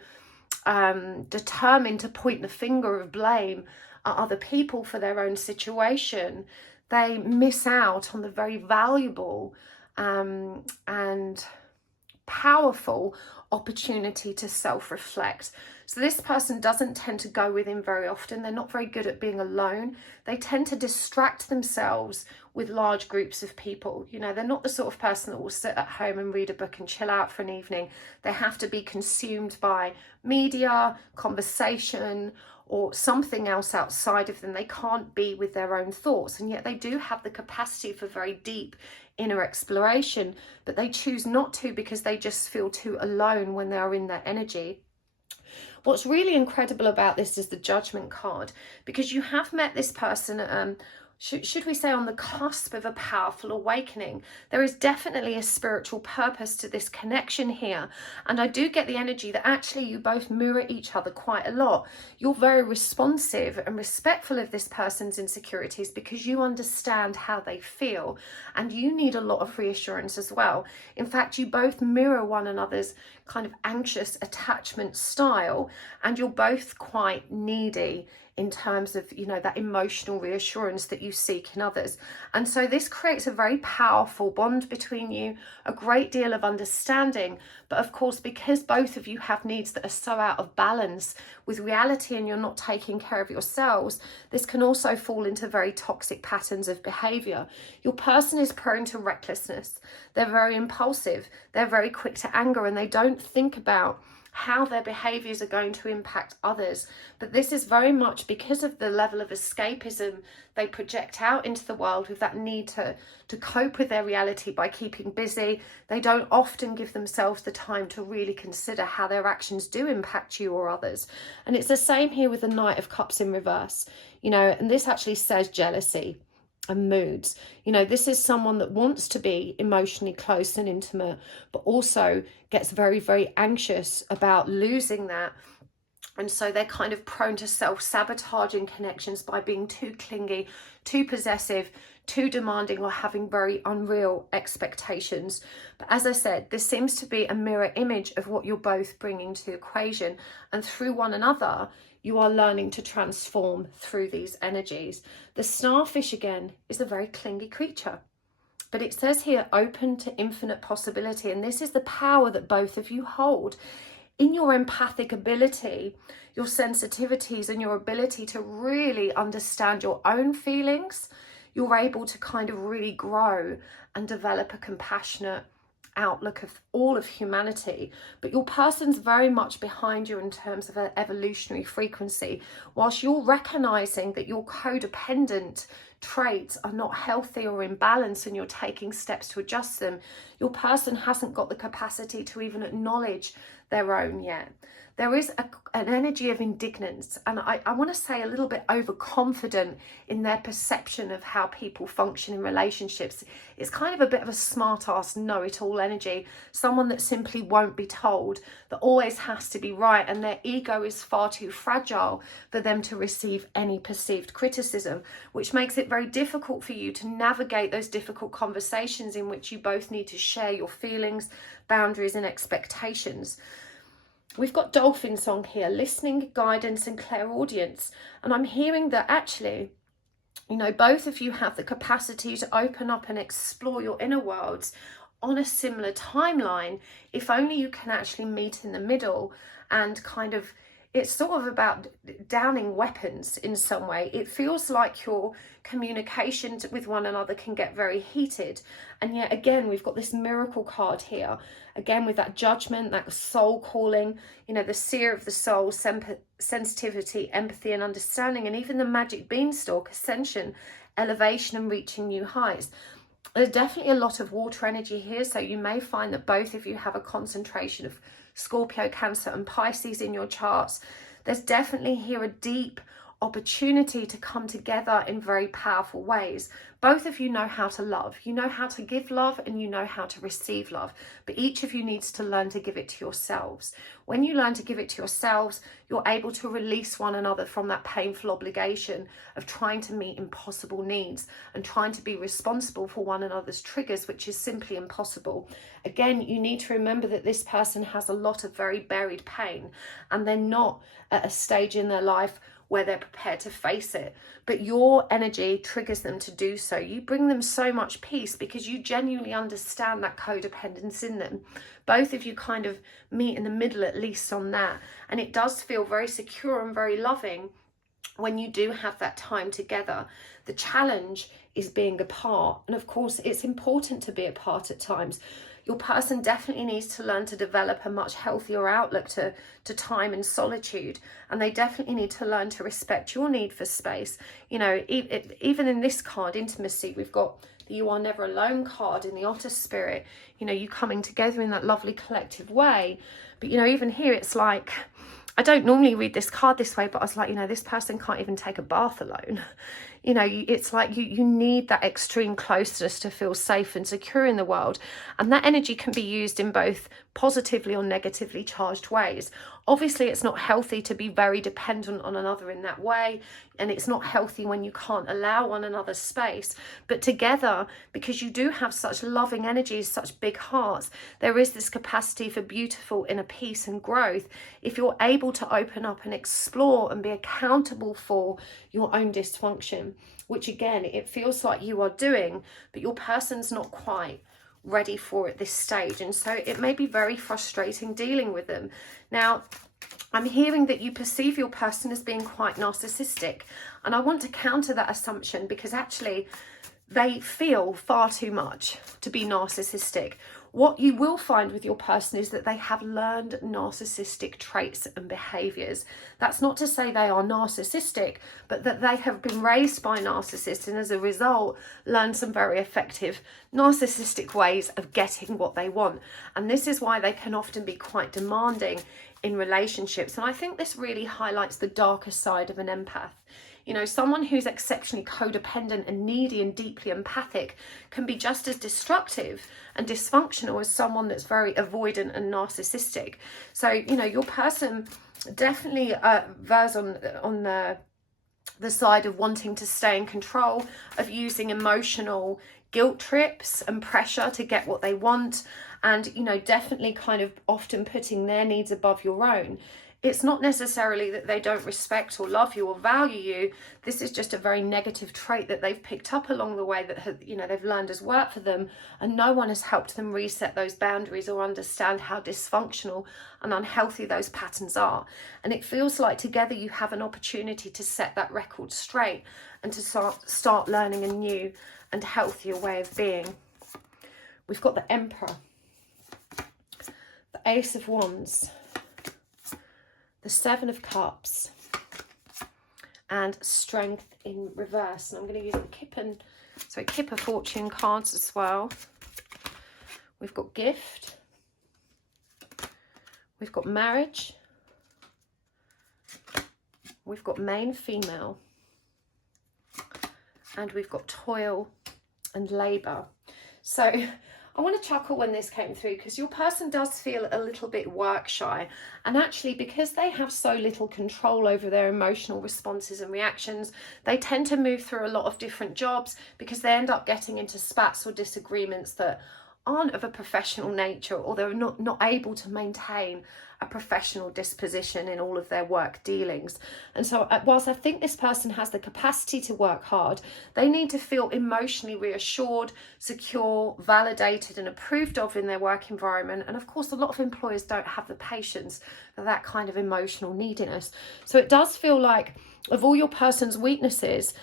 determined to point the finger of blame at other people for their own situation, they miss out on the very valuable and powerful opportunity to self-reflect. So this person doesn't tend to go within very often. They're not very good at being alone. They tend to distract themselves with large groups of people. You know, they're not the sort of person that will sit at home and read a book and chill out for an evening. They have to be consumed by media, conversation, or something else outside of them. They can't be with their own thoughts, and yet they do have the capacity for very deep inner exploration, but they choose not to because they just feel too alone when they're in their energy. What's really incredible about this is the Judgment card, because you have met this person should we say on the cusp of a powerful awakening. There is definitely a spiritual purpose to this connection here, and I do get the energy that actually you both mirror each other quite a lot. You're very responsive and respectful of this person's insecurities because you understand how they feel, and you need a lot of reassurance as well. In fact, you both mirror one another's kind of anxious attachment style, and you're both quite needy in terms of, you know, that emotional reassurance that you seek in others. And so this creates a very powerful bond between you, a great deal of understanding. But of course, because both of you have needs that are so out of balance with reality, and you're not taking care of yourselves, this can also fall into very toxic patterns of behavior. Your person is prone to recklessness. They're very impulsive. They're very quick to anger, and they don't think about how their behaviors are going to impact others. But this is very much because of the level of escapism they project out into the world, with that need to cope with their reality by keeping busy. They don't often give themselves the time to really consider how their actions do impact you or others. And it's the same here with the Knight of Cups in reverse, you know, and this actually says jealousy and moods. You know, this is someone that wants to be emotionally close and intimate, but also gets very, very anxious about losing that. And so they're kind of prone to self-sabotaging connections by being too clingy, too possessive, too demanding, or having very unreal expectations. But as I said, this seems to be a mirror image of what you're both bringing to the equation, and through one another you are learning to transform through these energies. The starfish, again, is a very clingy creature, but it says here open to infinite possibility, and this is the power that both of you hold. In your empathic ability, your sensitivities, and your ability to really understand your own feelings, you're able to kind of really grow and develop a compassionate outlook of all of humanity. But your person's very much behind you in terms of an evolutionary frequency. Whilst you're recognizing that your codependent traits are not healthy or in balance, and you're taking steps to adjust them, your person hasn't got the capacity to even acknowledge their own yet. There is an energy of indignance, and I want to say a little bit overconfident in their perception of how people function in relationships. It's kind of a bit of a smart-ass know-it-all energy, someone that simply won't be told, that always has to be right, and their ego is far too fragile for them to receive any perceived criticism, which makes it very difficult for you to navigate those difficult conversations in which you both need to share your feelings, boundaries and expectations. We've got Dolphin Song here, listening, guidance and clairaudience. And I'm hearing that actually, you know, both of you have the capacity to open up and explore your inner worlds on a similar timeline, if only you can actually meet in the middle and kind of, it's sort of about downing weapons in some way. It feels like your communication with one another can get very heated. And yet again, we've got this miracle card here. Again, with that judgment, that soul calling, you know, the seer of the soul, sensitivity, empathy and understanding, and even the magic beanstalk, ascension, elevation and reaching new heights. There's definitely a lot of water energy here. So you may find that both of you have a concentration of Scorpio, Cancer and Pisces in your charts. There's definitely here a deep opportunity to come together in very powerful ways. Both of you know how to love. You know how to give love and you know how to receive love. But each of you needs to learn to give it to yourselves. When you learn to give it to yourselves, you're able to release one another from that painful obligation of trying to meet impossible needs and trying to be responsible for one another's triggers, which is simply impossible. Again, you need to remember that this person has a lot of very buried pain and they're not at a stage in their life where they're prepared to face it, but your energy triggers them to do so. You bring them so much peace because you genuinely understand that codependence in them. Both of you kind of meet in the middle, at least on that, and it does feel very secure and very loving when you do have that time together. The challenge is being apart, and of course it's important to be apart at times. Your person definitely needs to learn to develop a much healthier outlook to time and solitude. And they definitely need to learn to respect your need for space. You know, even in this card, intimacy, we've got the You Are Never Alone card in the Otter Spirit. You know, you coming together in that lovely collective way. But, you know, even here, it's like, I don't normally read this card this way, but I was like, you know, this person can't even take a bath alone. You know, it's like you need that extreme closeness to feel safe and secure in the world. And that energy can be used in both positively or negatively charged ways. Obviously, it's not healthy to be very dependent on another in that way. And it's not healthy when you can't allow one another space. But together, because you do have such loving energies, such big hearts, there is this capacity for beautiful inner peace and growth. If you're able to open up and explore and be accountable for your own dysfunction, which again, it feels like you are doing, but your person's not quite ready for at this stage. And so it may be very frustrating dealing with them. Now, I'm hearing that you perceive your person as being quite narcissistic. And I want to counter that assumption because actually they feel far too much to be narcissistic. What you will find with your person is that they have learned narcissistic traits and behaviours. That's not to say they are narcissistic, but that they have been raised by narcissists and as a result learned some very effective narcissistic ways of getting what they want. And this is why they can often be quite demanding in relationships. And I think this really highlights the darker side of an empath. You know, someone who's exceptionally codependent and needy and deeply empathic can be just as destructive and dysfunctional as someone that's very avoidant and narcissistic. So, you know, your person definitely veers on the side of wanting to stay in control, of using emotional guilt trips and pressure to get what they want, and, you know, definitely kind of often putting their needs above your own. It's not necessarily that they don't respect or love you or value you. This is just a very negative trait that they've picked up along the way that have, you know, they've learned has worked for them, and no one has helped them reset those boundaries or understand how dysfunctional and unhealthy those patterns are. And it feels like together you have an opportunity to set that record straight and to start learning a new and healthier way of being. We've got the Emperor, the Ace of Wands, the Seven of Cups, and Strength in reverse. And I'm going to use the Kipper fortune cards as well. We've got Gift. we've got marriage, we've got main female, and we've got toil and labour. So I want to chuckle when this came through, because your person does feel a little bit work shy, and actually because they have so little control over their emotional responses and reactions, they tend to move through a lot of different jobs because they end up getting into spats or disagreements that aren't of a professional nature, or they're not able to maintain a professional disposition in all of their work dealings. And so whilst I think this person has the capacity to work hard, they need to feel emotionally reassured, secure, validated and approved of in their work environment. And of course, a lot of employers don't have the patience for that kind of emotional neediness. So it does feel like, of all your person's weaknesses,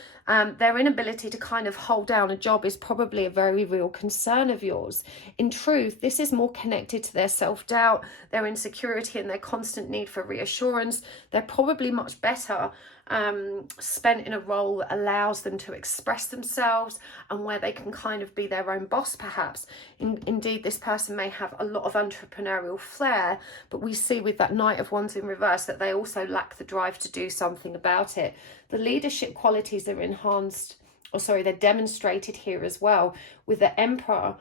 their inability to kind of hold down a job is probably a very real concern of yours. In truth, this is more connected to their self-doubt, their insecurity and their constant need for reassurance. They're probably much better spent in a role that allows them to express themselves and where they can kind of be their own boss, perhaps. Indeed, this person may have a lot of entrepreneurial flair, but we see with that Knight of Wands in reverse that they also lack the drive to do something about it. The leadership qualities are they're demonstrated here as well, with the Emperor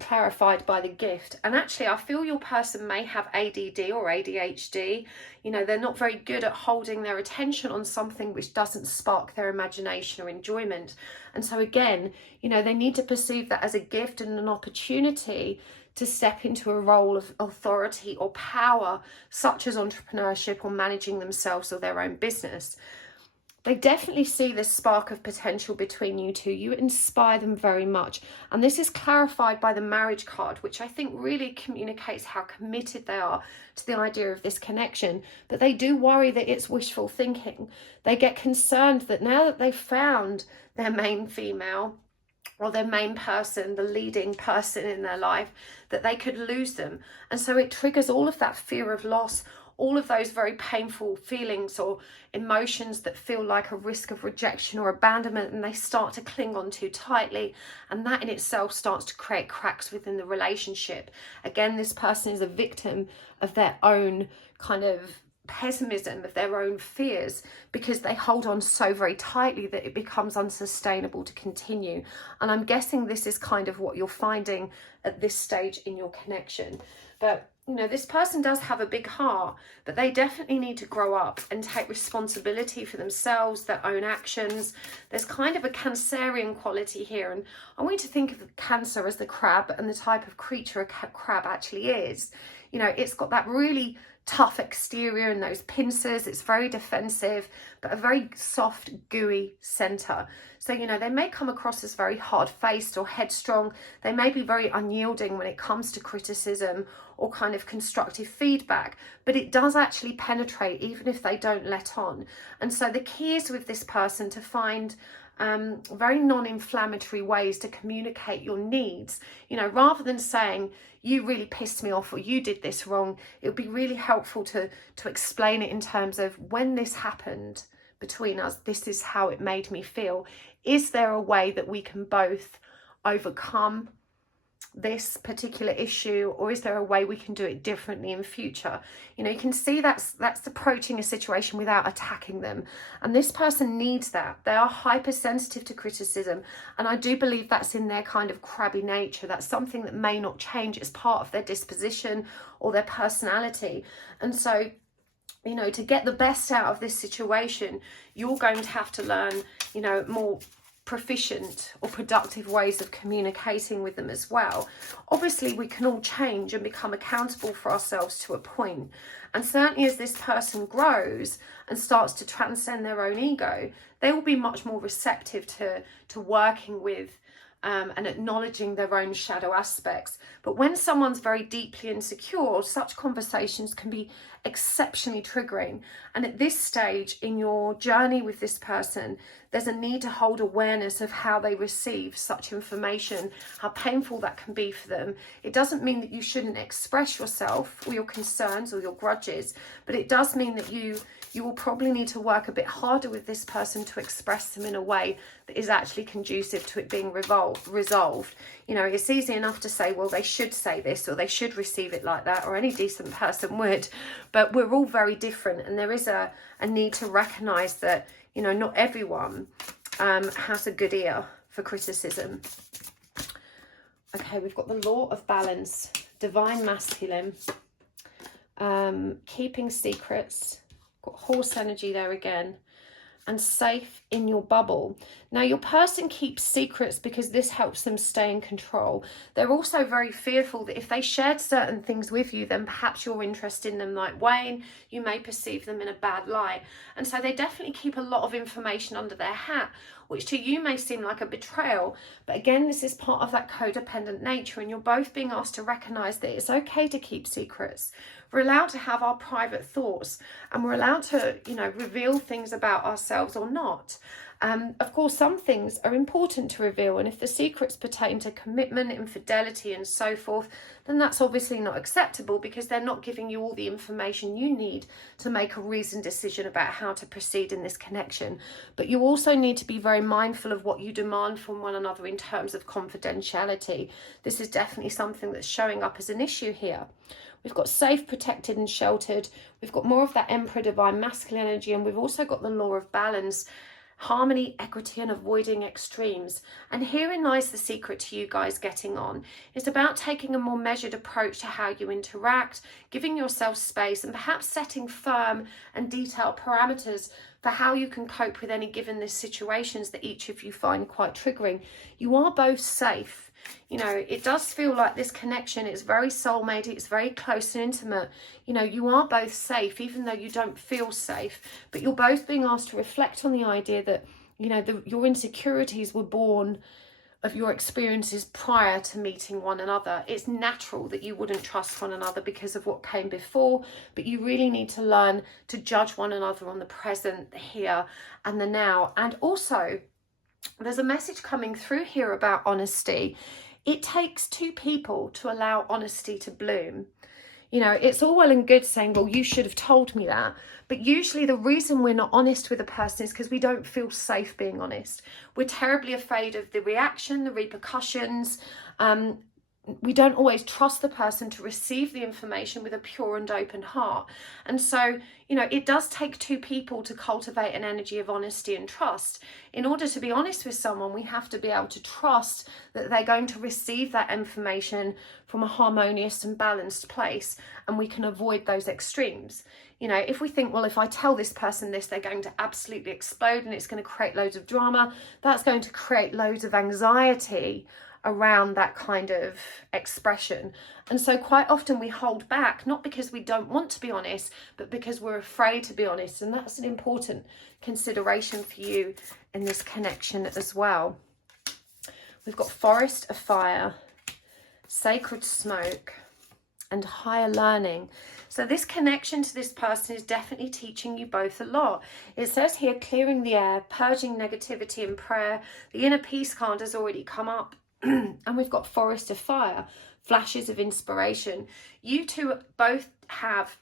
clarified by the gift. And actually, I feel your person may have ADD or ADHD. You know, they're not very good at holding their attention on something which doesn't spark their imagination or enjoyment. And so again, you know, they need to perceive that as a gift and an opportunity to step into a role of authority or power, such as entrepreneurship or managing themselves or their own business. They definitely see this spark of potential between you two. You inspire them very much. And this is clarified by the marriage card, which I think really communicates how committed they are to the idea of this connection. But they do worry that it's wishful thinking. They get concerned that now that they've found their main female, or their main person, the leading person in their life, that they could lose them. And so it triggers all of that fear of loss, all of those very painful feelings or emotions that feel like a risk of rejection or abandonment, and they start to cling on too tightly, and that in itself starts to create cracks within the relationship. Again, this person is a victim of their own kind of pessimism, of their own fears, because they hold on so very tightly that it becomes unsustainable to continue. And I'm guessing this is kind of what you're finding at this stage in your connection. But you know, this person does have a big heart, but they definitely need to grow up and take responsibility for themselves, their own actions. There's kind of a Cancerian quality here, and I want you to think of Cancer as the crab and the type of creature a crab actually is. You know, it's got that really tough exterior and those pincers. It's very defensive, but a very soft, gooey center. So, you know, they may come across as very hard-faced or headstrong. They may be very unyielding when it comes to criticism or kind of constructive feedback, but it does actually penetrate even if they don't let on. And so the key is with this person to find very non-inflammatory ways to communicate your needs. You know, rather than saying, you really pissed me off or you did this wrong, it would be really helpful to explain it in terms of, when this happened between us, this is how it made me feel. Is there a way that we can both overcome this particular issue, or is there a way we can do it differently in future? You know, you can see that's approaching a situation without attacking them, and this person needs that. They are hypersensitive to criticism, and I do believe that's in their kind of crabby nature. That's something that may not change. It's part of their disposition or their personality. And so, you know, to get the best out of this situation, you're going to have to learn, you know, more proficient or productive ways of communicating with them as well. Obviously, we can all change and become accountable for ourselves to a point. And certainly as this person grows and starts to transcend their own ego, they will be much more receptive to working with and acknowledging their own shadow aspects. But when someone's very deeply insecure, such conversations can be exceptionally triggering. And at this stage in your journey with this person, there's a need to hold awareness of how they receive such information, how painful that can be for them. It doesn't mean that you shouldn't express yourself or your concerns or your grudges, but it does mean that you will probably need to work a bit harder with this person to express them in a way that is actually conducive to it being resolved. You know, it's easy enough to say, well, they should say this or they should receive it like that, or any decent person would, but we're all very different, and there is a need to recognize that, you know, not everyone has a good ear for criticism. Okay, we've got the law of balance, divine masculine, keeping secrets, got horse energy there again, and safe in your bubble. Now, your person keeps secrets because this helps them stay in control. They're also very fearful that if they shared certain things with you, then perhaps your interest in them might wane. You may perceive them in a bad light. And so they definitely keep a lot of information under their hat, which to you may seem like a betrayal. But again, this is part of that codependent nature, and you're both being asked to recognize that it's okay to keep secrets. We're allowed to have our private thoughts, and we're allowed to, you know, reveal things about ourselves or not. Of course, some things are important to reveal, and if the secrets pertain to commitment, infidelity and so forth, then that's obviously not acceptable, because they're not giving you all the information you need to make a reasoned decision about how to proceed in this connection. But you also need to be very mindful of what you demand from one another in terms of confidentiality. This is definitely something that's showing up as an issue here. We've got safe, protected and sheltered. We've got more of that Emperor divine masculine energy, and we've also got the law of balance, harmony, equity and avoiding extremes. And herein lies the secret to you guys getting on. It's about taking a more measured approach to how you interact, giving yourself space, and perhaps setting firm and detailed parameters for how you can cope with any given situations that each of you find quite triggering. You are both safe. You know, it does feel like this connection is very soulmate, it's very close and intimate. You know, you are both safe, even though you don't feel safe, but you're both being asked to reflect on the idea that, you know, your insecurities were born of your experiences prior to meeting one another. It's natural that you wouldn't trust one another because of what came before, but you really need to learn to judge one another on the present, the here and the now. And also, there's a message coming through here about honesty. It takes two people to allow honesty to bloom. You know, it's all well and good saying, well, you should have told me that. But usually the reason we're not honest with a person is because we don't feel safe being honest. We're terribly afraid of the reaction, the repercussions. We don't always trust the person to receive the information with a pure and open heart. And so, you know, it does take two people to cultivate an energy of honesty and trust. In order to be honest with someone, we have to be able to trust that they're going to receive that information from a harmonious and balanced place, and we can avoid those extremes. You know, if we think, well, if I tell this person this, they're going to absolutely explode and it's going to create loads of drama, that's going to create loads of anxiety around that kind of expression. And so quite often we hold back, not because we don't want to be honest, but because we're afraid to be honest. And that's an important consideration for you in this connection as well. We've got forest of fire, sacred smoke, and higher learning. So this connection to this person is definitely teaching you both a lot. It says here, clearing the air, purging negativity and prayer. The inner peace card has already come up. And we've got forest of fire, flashes of inspiration. You two both have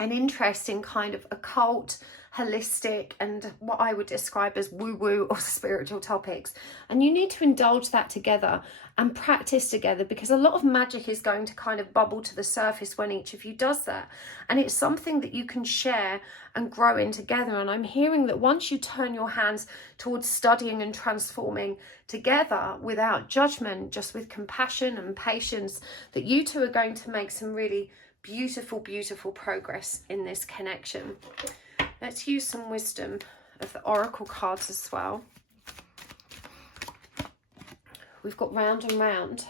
an interest in kind of occult, holistic, and what I would describe as woo-woo or spiritual topics. And you need to indulge that together and practice together, because a lot of magic is going to kind of bubble to the surface when each of you does that. And it's something that you can share and grow in together. And I'm hearing that once you turn your hands towards studying and transforming together without judgment, just with compassion and patience, that you two are going to make some really beautiful, beautiful progress in this connection. Let's use some wisdom of the oracle cards as well. We've got round and round,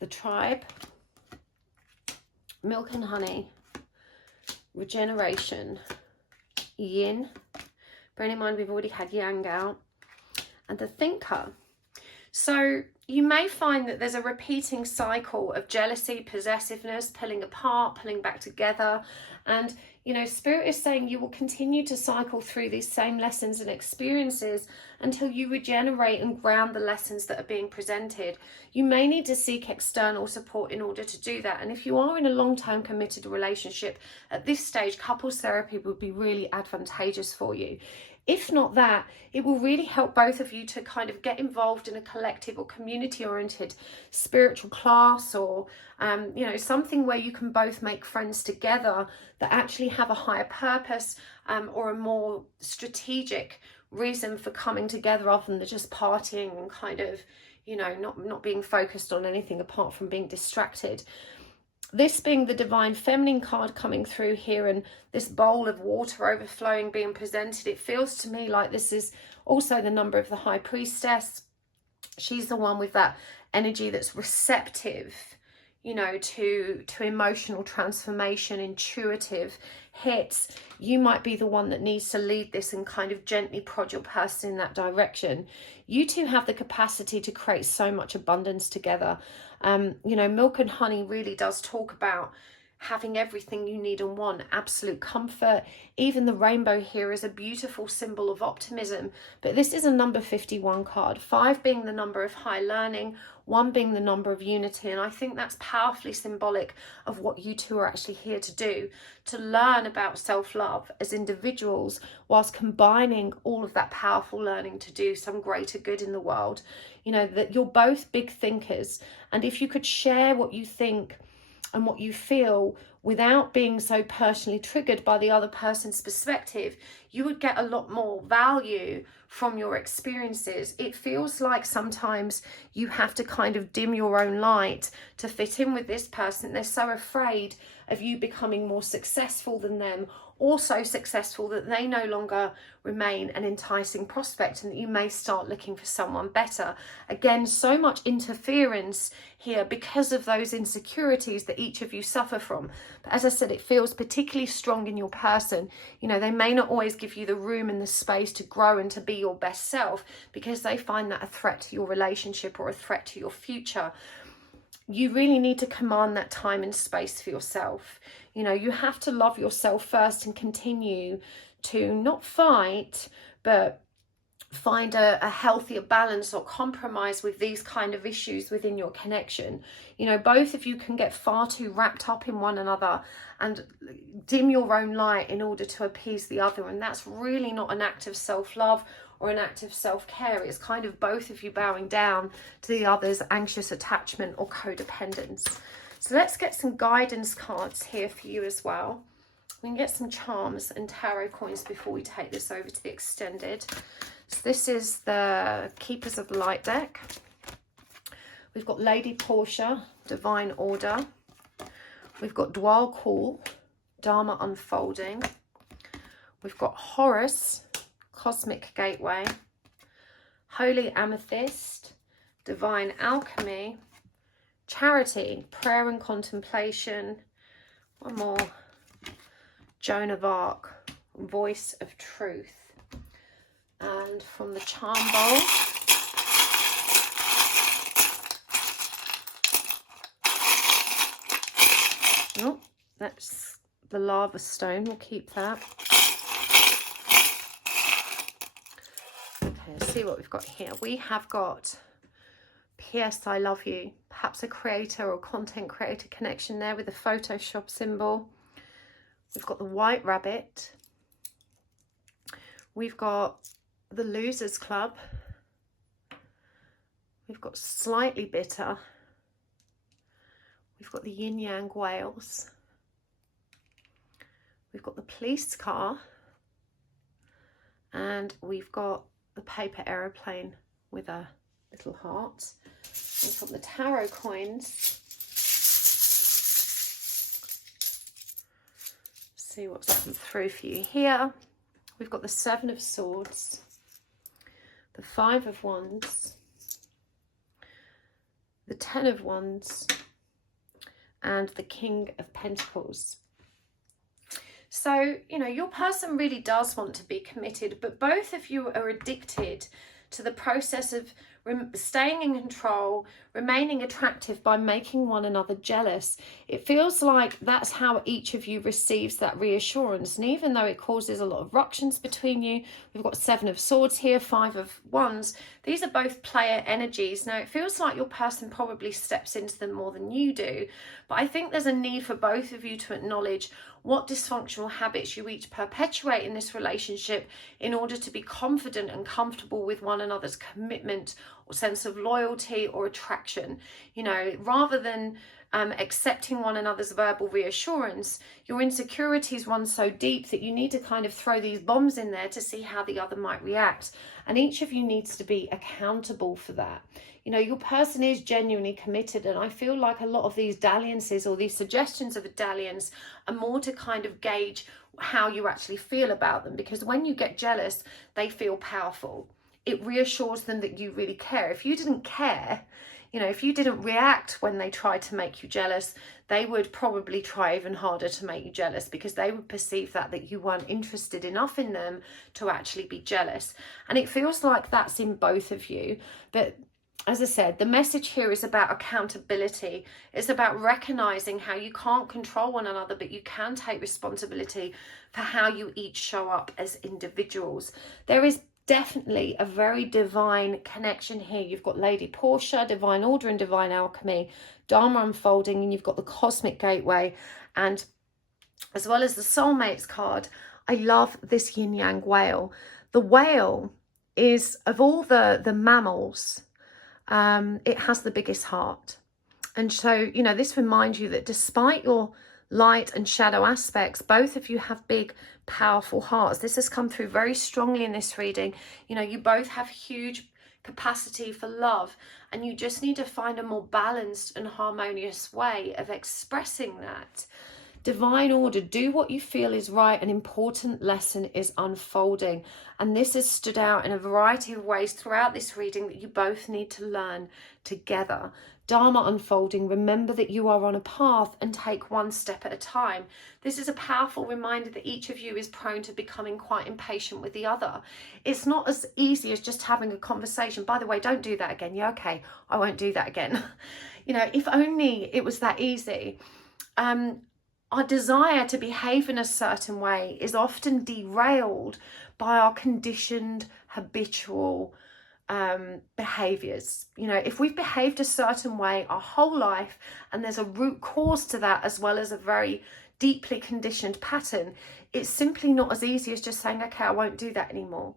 the tribe, milk and honey, regeneration, yin, bearing in mind we've already had yang out, and the thinker. So you may find that there's a repeating cycle of jealousy, possessiveness, pulling apart, pulling back together. And, you know, Spirit is saying you will continue to cycle through these same lessons and experiences until you regenerate and ground the lessons that are being presented. You may need to seek external support in order to do that. And if you are in a long-term committed relationship, at this stage, couples therapy would be really advantageous for you. If not that, it will really help both of you to kind of get involved in a collective or community-oriented spiritual class, or, you know, something where you can both make friends together that actually have a higher purpose, or a more strategic reason for coming together, other than just partying and kind of, you know, not being focused on anything apart from being distracted. This being the divine feminine card coming through here, and this bowl of water overflowing being presented, it feels to me like this is also the number of the high priestess. She's the one with that energy that's receptive, you know, to emotional transformation, intuitive hits. You might be the one that needs to lead this and kind of gently prod your person in that direction. You two have the capacity to create so much abundance together. You know, Milk and Honey really does talk about having everything you need and want, absolute comfort. Even the rainbow here is a beautiful symbol of optimism. But this is a number 51 card, 5 being the number of high learning, 1 being the number of unity. And I think that's powerfully symbolic of what you two are actually here to do, to learn about self-love as individuals, whilst combining all of that powerful learning to do some greater good in the world. You know, that you're both big thinkers. And if you could share what you think and what you feel without being so personally triggered by the other person's perspective, you would get a lot more value from your experiences. It feels like sometimes you have to kind of dim your own light to fit in with this person. They're so afraid of you becoming more successful than them, or so successful that they no longer remain an enticing prospect, and that you may start looking for someone better. Again, so much interference here because of those insecurities that each of you suffer from. But as I said, it feels particularly strong in your person. You know, they may not always give you the room and the space to grow and to be your best self, because they find that a threat to your relationship or a threat to your future. You really need to command that time and space for yourself. You know, you have to love yourself first and continue to not fight, but find a healthier balance or compromise with these kind of issues within your connection. You know, both of you can get far too wrapped up in one another and dim your own light in order to appease the other. And that's really not an act of self-love or an act of self-care. It's kind of both of you bowing down to the other's anxious attachment or codependence. So let's get some guidance cards here for you as well. We can get some charms and tarot coins before we take this over to the extended. So this is the Keepers of the Light deck. We've got Lady Portia, Divine Order. We've got Dwal Call, Dharma Unfolding. We've got Horus, Cosmic Gateway. Holy Amethyst, Divine Alchemy. Charity, Prayer and Contemplation. One more. Joan of Arc, Voice of Truth. And from the charm bowl, oh, that's the lava stone. We'll keep that. Okay, let's see what we've got here. We have got P.S. I love you. Perhaps a creator or content creator connection there with the Photoshop symbol. We've got the White Rabbit. We've got the Losers Club. We've got Slightly Bitter. We've got the Yin Yang Whales. We've got the Police Car. And we've got the Paper Aeroplane with a little heart. And from the tarot coins, see what's come through for you here. We've got the Seven of Swords, the Five of Wands, the Ten of Wands, and the King of Pentacles. So, you know, your person really does want to be committed, but both of you are addicted to the process of staying in control, remaining attractive by making one another jealous. It feels like that's how each of you receives that reassurance. And even though it causes a lot of ructions between you, we've got 7 of Swords here, 5 of Wands. These are both player energies. Now, it feels like your person probably steps into them more than you do. But I think there's a need for both of you to acknowledge what dysfunctional habits you each perpetuate in this relationship in order to be confident and comfortable with one another's commitment or sense of loyalty or attraction. You know, rather than accepting one another's verbal reassurance, your insecurities run so deep that you need to kind of throw these bombs in there to see how the other might react. And each of you needs to be accountable for that. You know, your person is genuinely committed, and I feel like a lot of these dalliances or these suggestions of a dalliance are more to kind of gauge how you actually feel about them, because when you get jealous, they feel powerful. It reassures them that you really care. If you didn't care, you know, if you didn't react when they tried to make you jealous, they would probably try even harder to make you jealous, because they would perceive that you weren't interested enough in them to actually be jealous. And it feels like that's in both of you. But as I said, the message here is about accountability. It's about recognizing how you can't control one another, but you can take responsibility for how you each show up as individuals. There is definitely a very divine connection here. You've got Lady Portia, Divine Order and Divine Alchemy, Dharma unfolding, and you've got the Cosmic Gateway, and as well as the Soulmates card. I love this yin yang whale. The whale is, of all the mammals, it has the biggest heart. And so, you know, this reminds you that despite your light and shadow aspects, both of you have big, powerful hearts. This has come through very strongly in this reading. You know, you both have huge capacity for love, and you just need to find a more balanced and harmonious way of expressing that. Divine Order, do what you feel is right. An important lesson is unfolding. And this has stood out in a variety of ways throughout this reading that you both need to learn together. Dharma unfolding, remember that you are on a path and take one step at a time. This is a powerful reminder that each of you is prone to becoming quite impatient with the other. It's not as easy as just having a conversation. By the way, don't do that again. Yeah, okay, I won't do that again. You know, if only it was that easy. Our desire to behave in a certain way is often derailed by our conditioned habitual behaviors. You know, if we've behaved a certain way our whole life and there's a root cause to that, as well as a very deeply conditioned pattern, it's simply not as easy as just saying, okay, I won't do that anymore.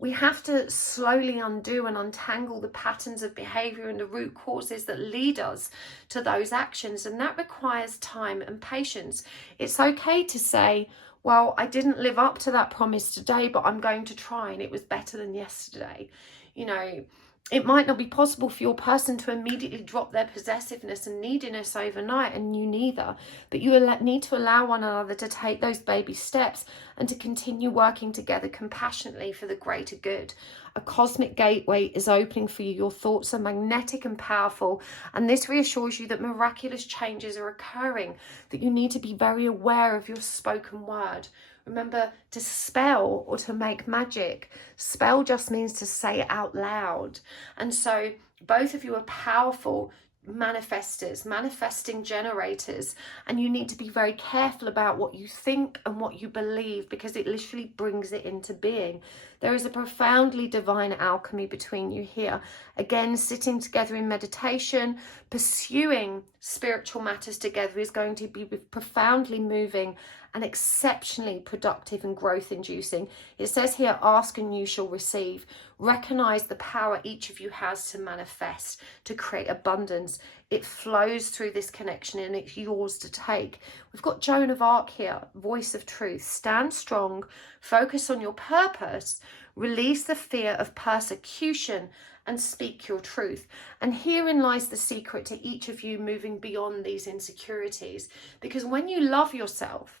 We have to slowly undo and untangle the patterns of behavior and the root causes that lead us to those actions. And that requires time and patience. It's okay to say, well, I didn't live up to that promise today, but I'm going to try, and it was better than yesterday. You know, it might not be possible for your person to immediately drop their possessiveness and neediness overnight, and you neither. But you need to allow one another to take those baby steps and to continue working together compassionately for the greater good. A cosmic gateway is opening for you. Your thoughts are magnetic and powerful, and this reassures you that miraculous changes are occurring, that you need to be very aware of your spoken word. Remember, to spell or to make magic, spell just means to say it out loud. And so both of you are powerful manifestors, manifesting generators, and you need to be very careful about what you think and what you believe, because it literally brings it into being. There is a profoundly divine alchemy between you here. Again, sitting together in meditation, pursuing spiritual matters together is going to be profoundly moving and exceptionally productive and growth inducing. It says here, ask and you shall receive. Recognize the power each of you has to manifest, to create abundance. It flows through this connection and it's yours to take. We've got Joan of Arc here, voice of truth. Stand strong, focus on your purpose, release the fear of persecution, and speak your truth. And herein lies the secret to each of you moving beyond these insecurities. Because when you love yourself,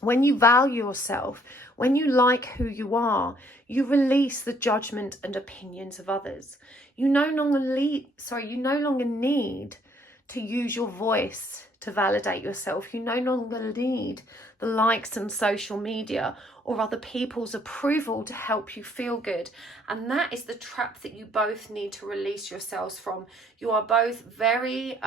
when you value yourself, when you like who you are, you release the judgment and opinions of others. You no longer need to use your voice to validate yourself. You no longer need the likes on social media or other people's approval to help you feel good. And that is the trap that you both need to release yourselves from. You are both very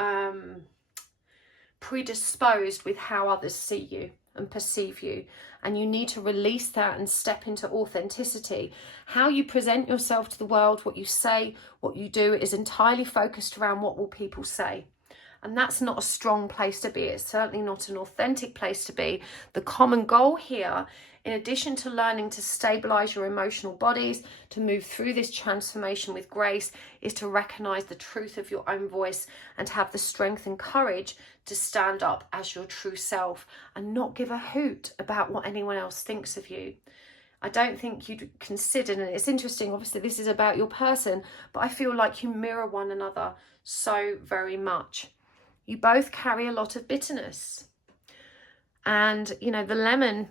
predisposed with how others see you and perceive you, and you need to release that and step into authenticity. How you present yourself to the world, what you say, what you do, is entirely focused around what will people say. And that's not a strong place to be. It's certainly not an authentic place to be. The common goal here, in addition to learning to stabilize your emotional bodies, to move through this transformation with grace, is to recognize the truth of your own voice and to have the strength and courage to stand up as your true self and not give a hoot about what anyone else thinks of you. I don't think you'd consider, and it's interesting, obviously this is about your person, but I feel like you mirror one another so very much. You both carry a lot of bitterness. And, you know, the lemon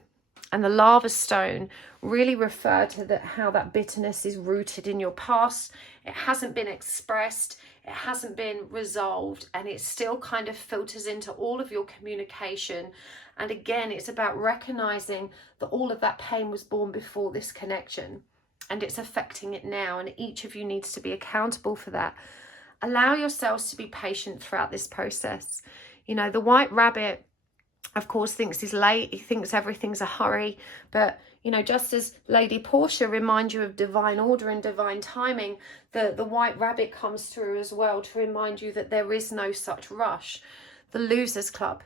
and the lava stone really refer to how that bitterness is rooted in your past. It hasn't been expressed, it hasn't been resolved, and it still kind of filters into all of your communication. And again, it's about recognizing that all of that pain was born before this connection, and it's affecting it now, and each of you needs to be accountable for that. Allow yourselves to be patient throughout this process. You know, the white rabbit, of course, thinks he's late. He thinks everything's a hurry. But, you know, just as Lady Portia reminds you of divine order and divine timing, the white rabbit comes through as well to remind you that there is no such rush. The Losers Club.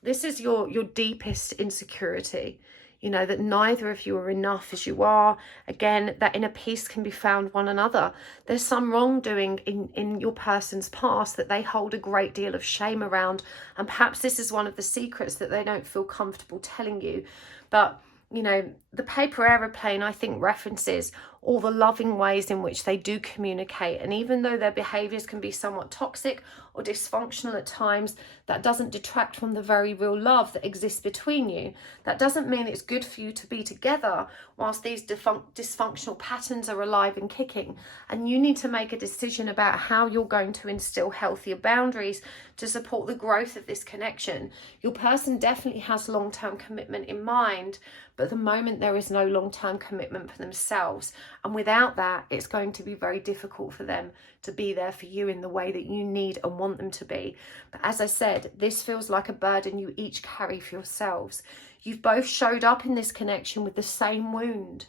This is your deepest insecurity. You know, that neither of you are enough as you are. Again, that inner peace can be found one another. There's some wrongdoing in your person's past that they hold a great deal of shame around. And perhaps this is one of the secrets that they don't feel comfortable telling you. But, you know, the paper aeroplane, I think, references all the loving ways in which they do communicate. And even though their behaviours can be somewhat toxic or dysfunctional at times, that doesn't detract from the very real love that exists between you. That doesn't mean it's good for you to be together whilst these dysfunctional patterns are alive and kicking. And you need to make a decision about how you're going to instill healthier boundaries to support the growth of this connection. Your person definitely has long-term commitment in mind, but at the moment there is no long-term commitment for themselves. And without that, it's going to be very difficult for them to be there for you in the way that you need and want them to be. But as I said, this feels like a burden you each carry for yourselves. You've both showed up in this connection with the same wound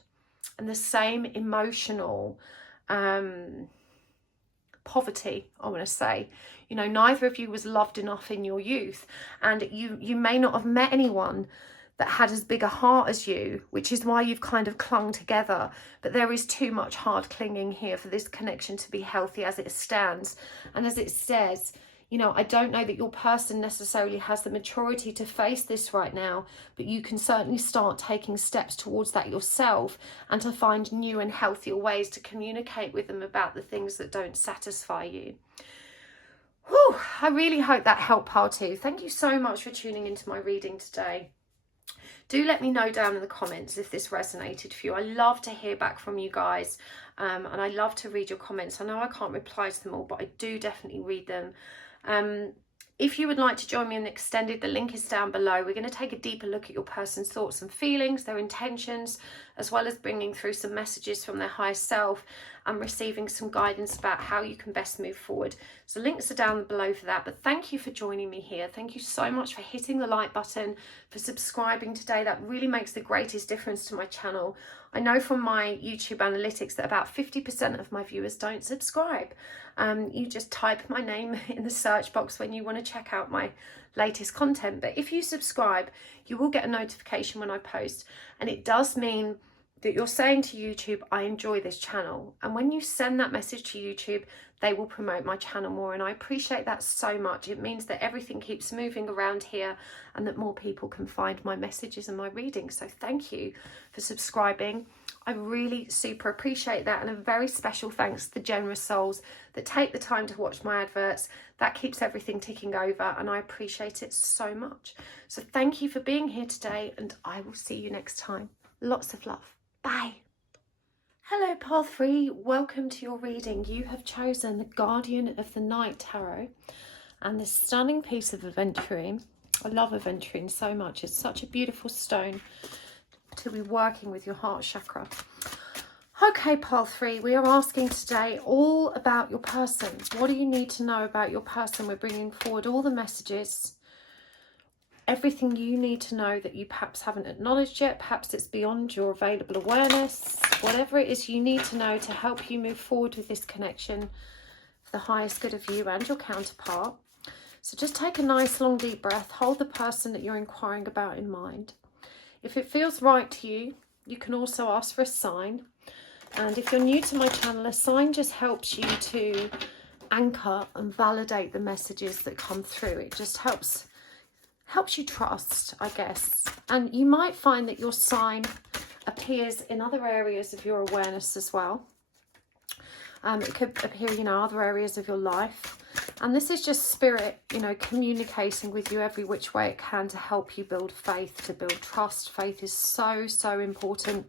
and the same emotional poverty, I want to say. You know, neither of you was loved enough in your youth, and you may not have met anyone that had as big a heart as you, which is why you've kind of clung together. But there is too much hard clinging here for this connection to be healthy as it stands. And as it says, you know, I don't know that your person necessarily has the maturity to face this right now, but you can certainly start taking steps towards that yourself and to find new and healthier ways to communicate with them about the things that don't satisfy you. Whew, I really hope that helped part two. Thank you so much for tuning into my reading today. Do let me know down in the comments if this resonated for you. I love to hear back from you guys, and I love to read your comments. I know I can't reply to them all, but I do definitely read them. If you would like to join me in the extended, the link is down below. We're going to take a deeper look at your person's thoughts and feelings, their intentions, as well as bringing through some messages from their higher self and receiving some guidance about how you can best move forward. So links are down below for that. But thank you for joining me here. Thank you so much for hitting the like button, for subscribing today. That really makes the greatest difference to my channel. I know from my YouTube analytics that about 50% of my viewers don't subscribe. You just type my name in the search box when you want to check out my latest content. But if you subscribe, you will get a notification when I post. And it does mean that you're saying to YouTube, I enjoy this channel. And when you send that message to YouTube, they will promote my channel more. And I appreciate that so much. It means that everything keeps moving around here and that more people can find my messages and my readings. So thank you for subscribing. I really super appreciate that. And a very special thanks to the generous souls that take the time to watch my adverts. That keeps everything ticking over and I appreciate it so much. So thank you for being here today and I will see you next time. Lots of love. Bye. Hello Path 3, welcome to your reading. You have chosen the Guardian of the Night Tarot. and this stunning piece of aventurine. I love aventurine so much. It's such a beautiful stone to be working with your heart chakra. Okay, pile 3, we are asking today all about your person. What do you need to know about your person? We're bringing forward all the messages, everything you need to know that you perhaps haven't acknowledged yet. Perhaps it's beyond your available awareness. Whatever it is you need to know to help you move forward with this connection for the highest good of you and your counterpart. So just take a nice long deep breath. Hold the person that you're inquiring about in mind. If it feels right to you, you can also ask for a sign. And if you're new to my channel, a sign just helps you to anchor and validate the messages that come through. It just helps you trust, I guess. And you might find that your sign appears in other areas of your awareness as well. It could appear, other areas of your life. And this is just spirit, communicating with you every which way it can to help you build faith, to build trust. Faith is so, so important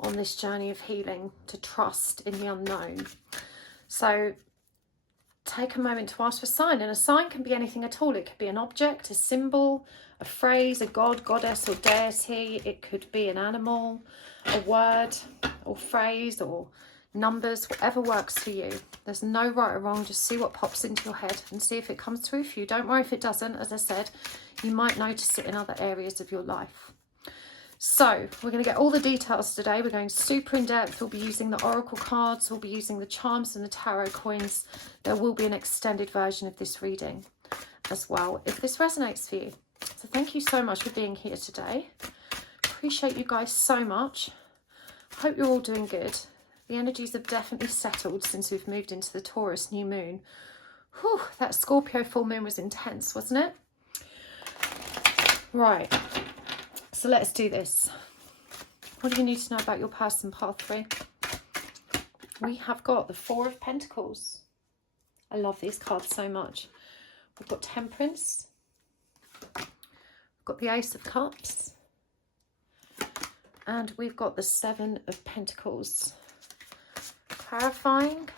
on this journey of healing, to trust in the unknown. So take a moment to ask for a sign, and a sign can be anything at all. It could be an object, a symbol, a phrase, a god, goddess or deity. It could be an animal, a word or phrase or numbers, whatever works for you. There's no right or wrong. Just see what pops into your head and see if it comes through for you. Don't worry if it doesn't. As I said, you might notice it in other areas of your life. So we're going to get all the details today. We're going super in depth. We'll be using the oracle cards. We'll be using the charms and the tarot coins. There will be an extended version of this reading as well, if this resonates for you. So thank you so much for being here today. Appreciate you guys so much. Hope you're all doing good. The energies have definitely settled since we've moved into the Taurus new moon. Whew, that Scorpio full moon was intense, wasn't it? Right. So let's do this. What do you need to know about your person, pile 3? We have got the 4 of Pentacles. I love these cards so much. We've got Temperance. We've got the Ace of Cups. And we've got the 7 of Pentacles. Clarifying.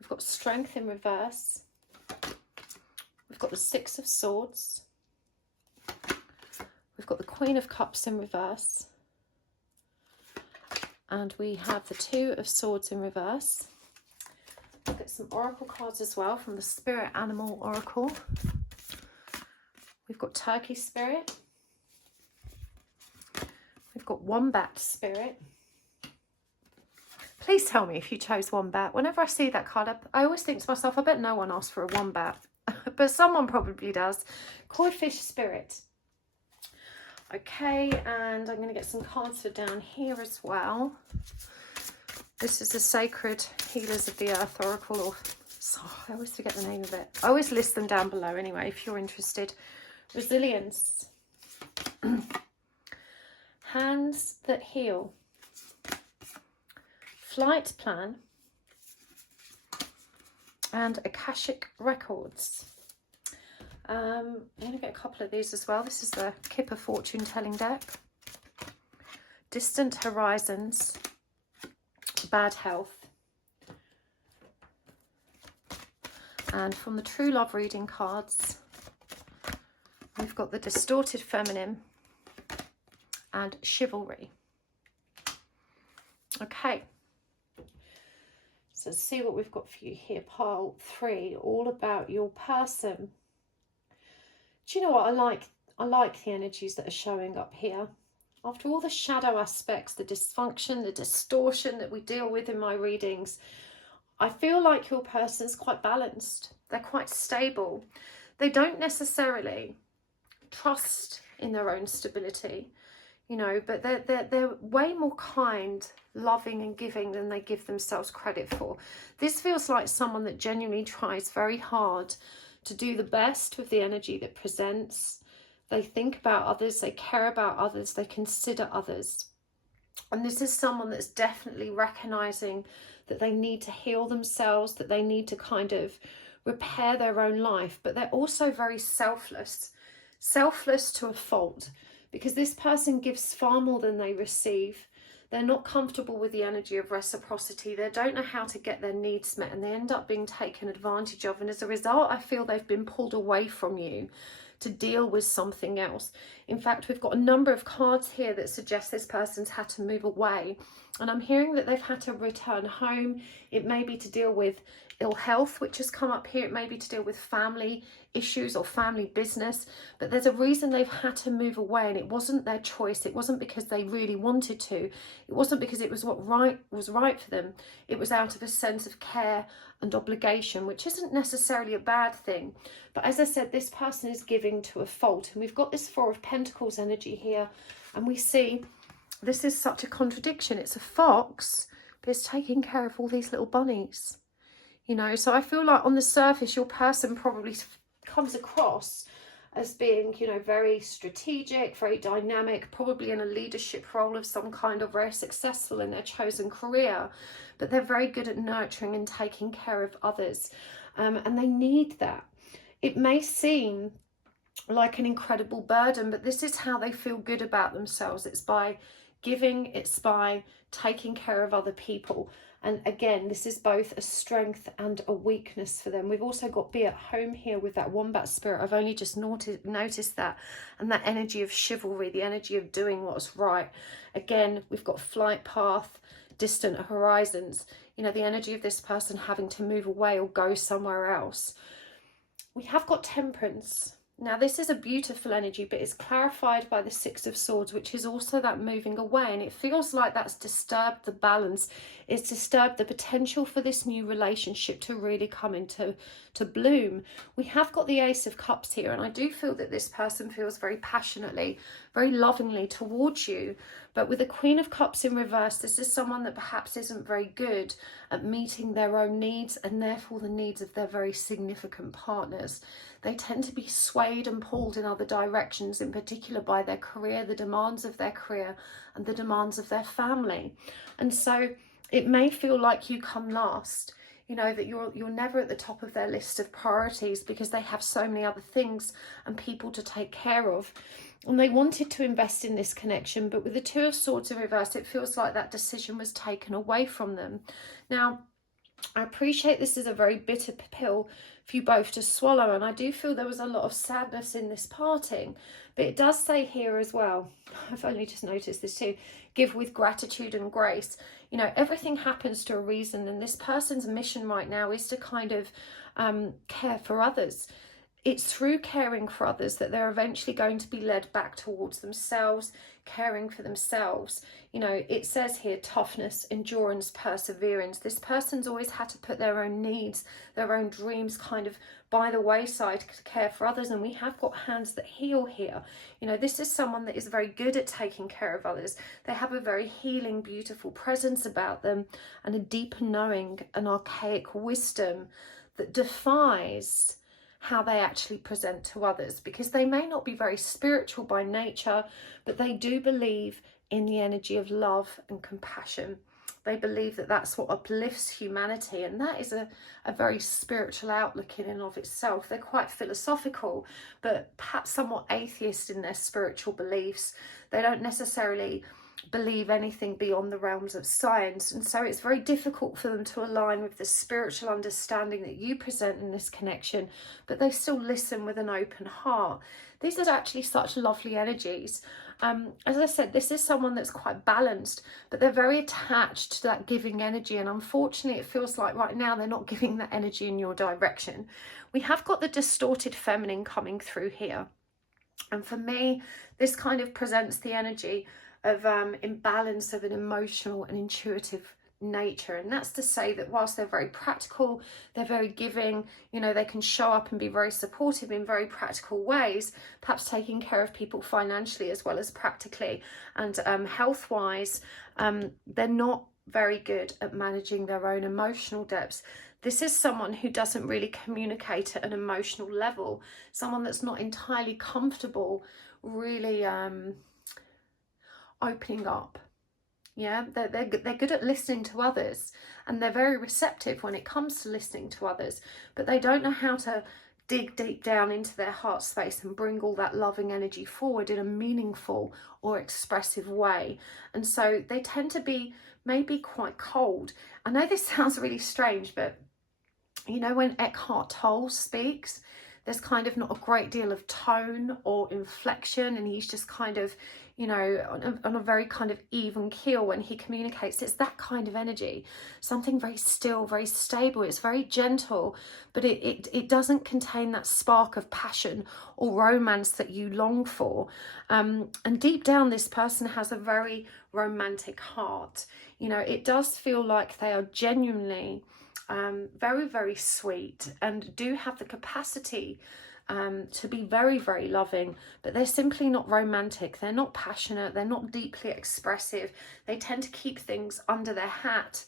We've got Strength in reverse. We've got the 6 of Swords. We've got the Queen of Cups in reverse. And we have the 2 of Swords in reverse. We'll get some oracle cards as well from the Spirit Animal Oracle. We've got Turkey Spirit. We've got Wombat Spirit. Please tell me if you chose Wombat. Whenever I see that card up, I always think to myself, I bet no one asked for a Wombat. But someone probably does. Koi Fish Spirit. Okay, and I'm going to get some cards for down here as well. This is the Sacred Healers of the Earth Oracle. Or, I always forget the name of it. I always list them down below anyway, if you're interested. Resilience. Hands that heal. Flight plan. And Akashic Records. I'm going to get a couple of these as well. This is the Kipper fortune telling deck. Distant Horizons. Bad Health. And from the True Love reading cards, we've got the Distorted Feminine and Chivalry. Okay. So let's see what we've got for you here. Pile 3, all about your person. Do you know what I like? I like the energies that are showing up here. After all the shadow aspects, the dysfunction, the distortion that we deal with in my readings, I feel like your person's quite balanced. They're quite stable. They don't necessarily trust in their own stability, but they're way more kind, loving and giving than they give themselves credit for. This feels like someone that genuinely tries very hard to do the best with the energy that presents. They think about others, they care about others, they consider others. And this is someone that's definitely recognizing that they need to heal themselves, that they need to kind of repair their own life, but they're also very selfless to a fault, because this person gives far more than they receive. They're not comfortable with the energy of reciprocity. They don't know how to get their needs met, and they end up being taken advantage of. And as a result, I feel they've been pulled away from you to deal with something else. In fact, we've got a number of cards here that suggest this person's had to move away. And I'm hearing that they've had to return home. It may be to deal with ill health, which has come up here. It may be to deal with family issues or family business, but there's a reason they've had to move away, and it wasn't their choice. It wasn't because they really wanted to. It wasn't because it was what was right for them. It was out of a sense of care and obligation, which isn't necessarily a bad thing. But as I said, this person is giving to a fault, and we've got this Four of Pentacles energy here, and we see this is such a contradiction. It's a fox, but it's taking care of all these little bunnies. You know, so I feel like on the surface, your person probably comes across as being, you know, very strategic, very dynamic, probably in a leadership role of some kind, or very successful in their chosen career. But they're very good at nurturing and taking care of others. And they need that. It may seem like an incredible burden, but this is how they feel good about themselves. It's by giving, it's by taking care of other people. And again, this is both a strength and a weakness for them. We've also got be at home here with that wombat spirit. I've only just noticed that. And that energy of chivalry, the energy of doing what's right. Again, we've got flight path, distant horizons. You know, the energy of this person having to move away or go somewhere else. We have got temperance. Now, this is a beautiful energy, but it's clarified by the Six of Swords, which is also that moving away. And it feels like that's disturbed the balance. It's disturbed the potential for this new relationship to really come into bloom. We have got the Ace of Cups here, and I do feel that this person feels very passionately, very lovingly towards you. But with the Queen of Cups in reverse, this is someone that perhaps isn't very good at meeting their own needs, and therefore the needs of their very significant partners. They tend to be swayed and pulled in other directions, in particular by their career, the demands of their career and the demands of their family. And so it may feel like you come last, you know, that you're never at the top of their list of priorities because they have so many other things and people to take care of. And they wanted to invest in this connection, but with the Two of Swords in reverse, it feels like that decision was taken away from them. Now, I appreciate this is a very bitter pill for you both to swallow, and I do feel there was a lot of sadness in this parting. But it does say here as well, I've only just noticed this too, give with gratitude and grace. You know, everything happens to a reason, and this person's mission right now is to kind of care for others. It's through caring for others that they're eventually going to be led back towards themselves, caring for themselves. You know, it says here toughness, endurance, perseverance. This person's always had to put their own needs, their own dreams kind of by the wayside to care for others. And we have got hands that heal here. You know, this is someone that is very good at taking care of others. They have a very healing, beautiful presence about them, and a deeper knowing, an archaic wisdom that defies how they actually present to others, because they may not be very spiritual by nature, but they do believe in the energy of love and compassion. They believe that that's what uplifts humanity, and that is a very spiritual outlook in and of itself. They're quite philosophical, but perhaps somewhat atheist in their spiritual beliefs. They don't necessarily believe anything beyond the realms of science, and so it's very difficult for them to align with the spiritual understanding that you present in this connection, but they still listen with an open heart. These are actually such lovely energies. As I said, this is someone that's quite balanced, but they're very attached to that giving energy, and unfortunately it feels like right now they're not giving that energy in your direction. We have got the distorted feminine coming through here, and for me this kind of presents the energy of imbalance of an emotional and intuitive nature. And that's to say that whilst they're very practical, they're very giving, you know, they can show up and be very supportive in very practical ways, perhaps taking care of people financially as well as practically, and health wise, they're not very good at managing their own emotional depths. This is someone who doesn't really communicate at an emotional level, someone that's not entirely comfortable really opening up. Yeah, they're good at listening to others, and they're very receptive when it comes to listening to others, but they don't know how to dig deep down into their heart space and bring all that loving energy forward in a meaningful or expressive way. And so they tend to be maybe quite cold. I know this sounds really strange, but you know, when Eckhart Tolle speaks, there's kind of not a great deal of tone or inflection, and he's just kind of, you know, on a very kind of even keel when he communicates. It's that kind of energy, something very still, very stable. It's very gentle, but it doesn't contain that spark of passion or romance that you long for. And deep down, this person has a very romantic heart. You know, it does feel like they are genuinely very, very sweet and do have the capacity to be very, very loving, but they're simply not romantic. They're not passionate. They're not deeply expressive. They tend to keep things under their hat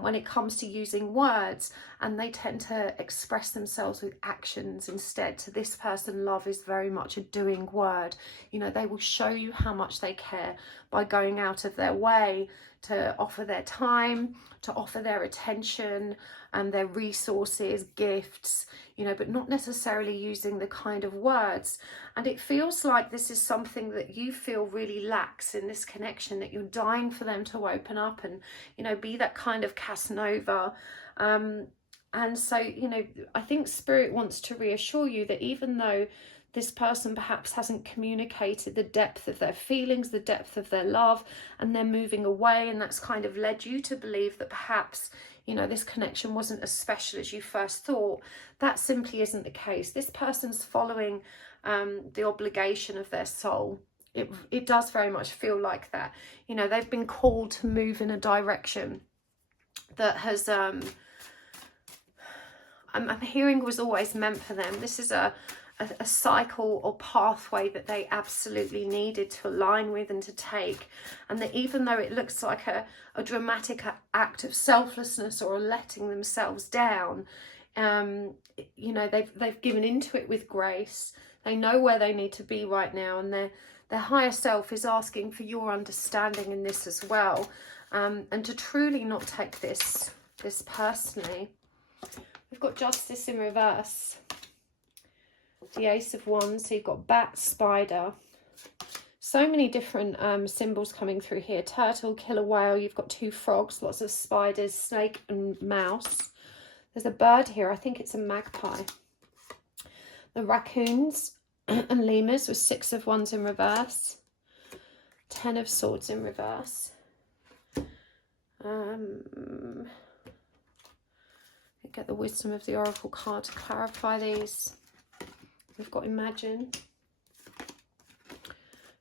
when it comes to using words, and they tend to express themselves with actions instead. To this person, love is very much a doing word. You know, they will show you how much they care by going out of their way to offer their time, to offer their attention and their resources, gifts, you know, but not necessarily using the kind of words. And it feels like this is something that you feel really lacks in this connection, that you're dying for them to open up and, you know, be that kind of Casanova. And so, you know, I think Spirit wants to reassure you that even though this person perhaps hasn't communicated the depth of their feelings, the depth of their love, and they're moving away, and that's kind of led you to believe that perhaps, you know, this connection wasn't as special as you first thought. That simply isn't the case. This person's following the obligation of their soul. It does very much feel like that. You know, they've been called to move in a direction that has I'm hearing was always meant for them. This is a cycle or pathway that they absolutely needed to align with and to take. And that even though it looks like a dramatic act of selflessness or letting themselves down, you know, they've given into it with grace. They know where they need to be right now, and their higher self is asking for your understanding in this as well, and to truly not take this personally. We've got Justice in reverse, the Ace of Wands, so you've got bat, spider, so many different symbols coming through here. Turtle, killer whale, you've got two frogs, lots of spiders, snake and mouse. There's a bird here, I think it's a magpie. The raccoons and lemurs with 6 of Wands in reverse, 10 of Swords in reverse. Get the wisdom of the Oracle card to clarify these. We've got Imagine,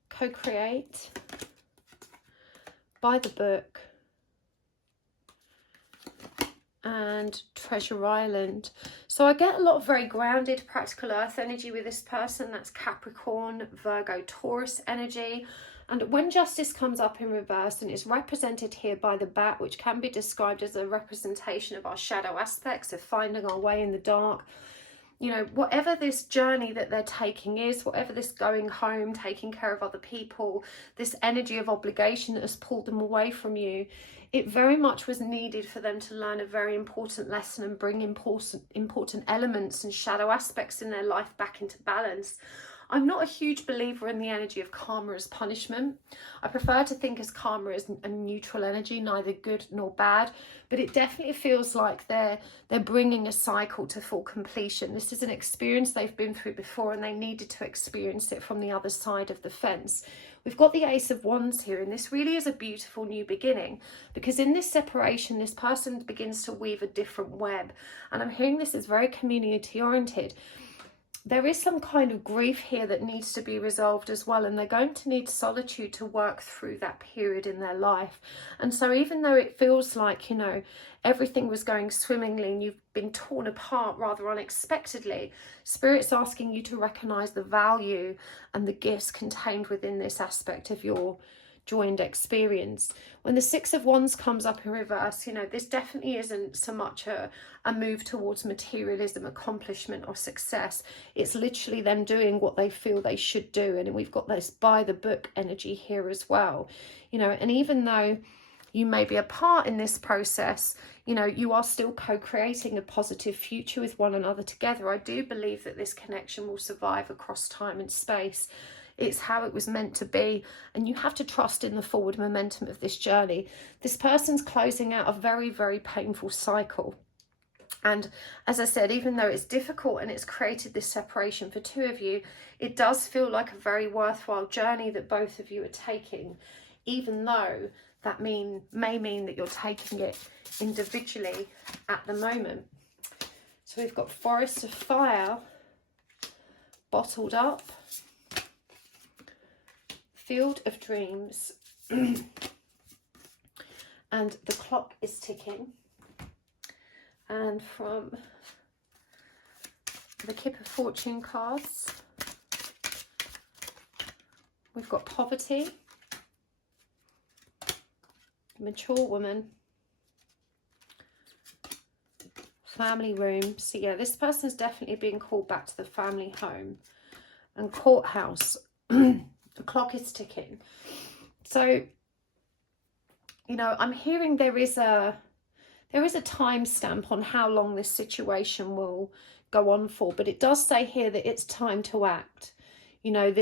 Co-create, By the Book, and Treasure Island. So I get a lot of very grounded, practical earth energy with this person. That's Capricorn, Virgo, Taurus energy. And when Justice comes up in reverse and is represented here by the bat, which can be described as a representation of our shadow aspects, of finding our way in the dark, you know, whatever this journey that they're taking is, whatever this going home, taking care of other people, this energy of obligation that has pulled them away from you, it very much was needed for them to learn a very important lesson and bring important elements and shadow aspects in their life back into balance. I'm not a huge believer in the energy of karma as punishment. I prefer to think as karma as a neutral energy, neither good nor bad, but it definitely feels like they're bringing a cycle to full completion. This is an experience they've been through before, and they needed to experience it from the other side of the fence. We've got the Ace of Wands here, and this really is a beautiful new beginning, because in this separation, this person begins to weave a different web. And I'm hearing this is very community oriented. There is some kind of grief here that needs to be resolved as well, and they're going to need solitude to work through that period in their life. And so even though it feels like, you know, everything was going swimmingly and you've been torn apart rather unexpectedly, Spirit's asking you to recognize the value and the gifts contained within this aspect of your joined experience. When the 6 of Wands comes up in reverse, you know, this definitely isn't so much a move towards materialism, accomplishment or success. It's literally them doing what they feel they should do. And we've got this by the book energy here as well, you know. And even though you may be apart in this process, you know, you are still co-creating a positive future with one another together. I do believe that this connection will survive across time and space. It's how it was meant to be, and you have to trust in the forward momentum of this journey. This person's closing out a very, very painful cycle. And as I said, even though it's difficult and it's created this separation for two of you, it does feel like a very worthwhile journey that both of you are taking, even though that may mean that you're taking it individually at the moment. So we've got Forest of Fire, Bottled Up, Field of Dreams, and the clock is ticking. And from the Kipper fortune cards, we've got Poverty, Mature Woman, Family Room. So yeah, this person's definitely being called back to the family home, and Courthouse. The clock is ticking. So, you know, I'm hearing there is a time stamp on how long this situation will go on for, but it does say here that it's time to act. You know,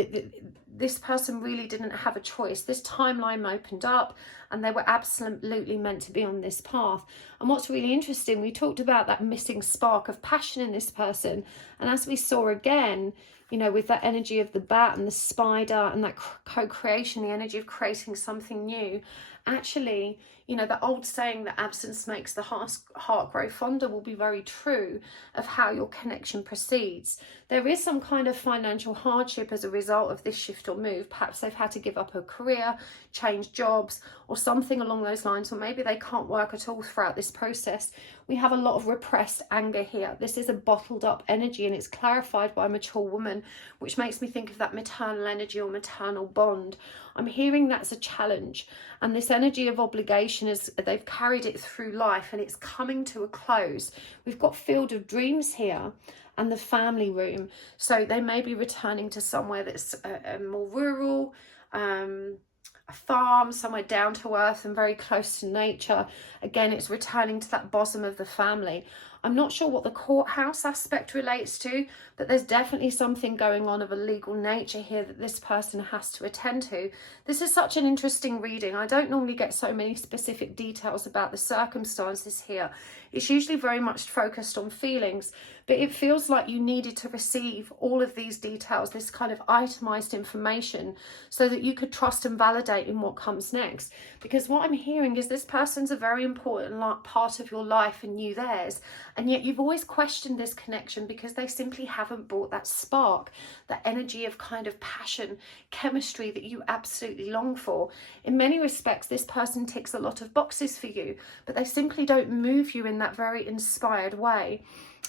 this person really didn't have a choice. This timeline opened up and they were absolutely meant to be on this path. And what's really interesting, we talked about that missing spark of passion in this person. And as we saw again, you know, with that energy of the bat and the spider and that co-creation, the energy of creating something new, actually, you know, the old saying that absence makes the heart grow fonder will be very true of how your connection proceeds. There is some kind of financial hardship as a result of this shift or move. Perhaps they've had to give up a career, change jobs, or something along those lines, or maybe they can't work at all throughout this process. We have a lot of repressed anger here. This is a bottled up energy, and it's clarified by a mature woman, which makes me think of that maternal energy or maternal bond. I'm hearing that's a challenge, and this energy of obligation is they've carried it through life and it's coming to a close. We've got Field of Dreams here and the family room. So they may be returning to somewhere that's more rural, a farm, somewhere down to earth and very close to nature. Again, it's returning to that bosom of the family. I'm not sure what the courthouse aspect relates to, but there's definitely something going on of a legal nature here that this person has to attend to. This is such an interesting reading. I don't normally get so many specific details about the circumstances here. It's usually very much focused on feelings, but it feels like you needed to receive all of these details, this kind of itemized information, so that you could trust and validate in what comes next. Because what I'm hearing is this person's a very important part of your life and you theirs. And yet you've always questioned this connection because they simply haven't brought that spark, that energy of kind of passion, chemistry that you absolutely long for. In many respects, this person ticks a lot of boxes for you, but they simply don't move you in that very inspired way.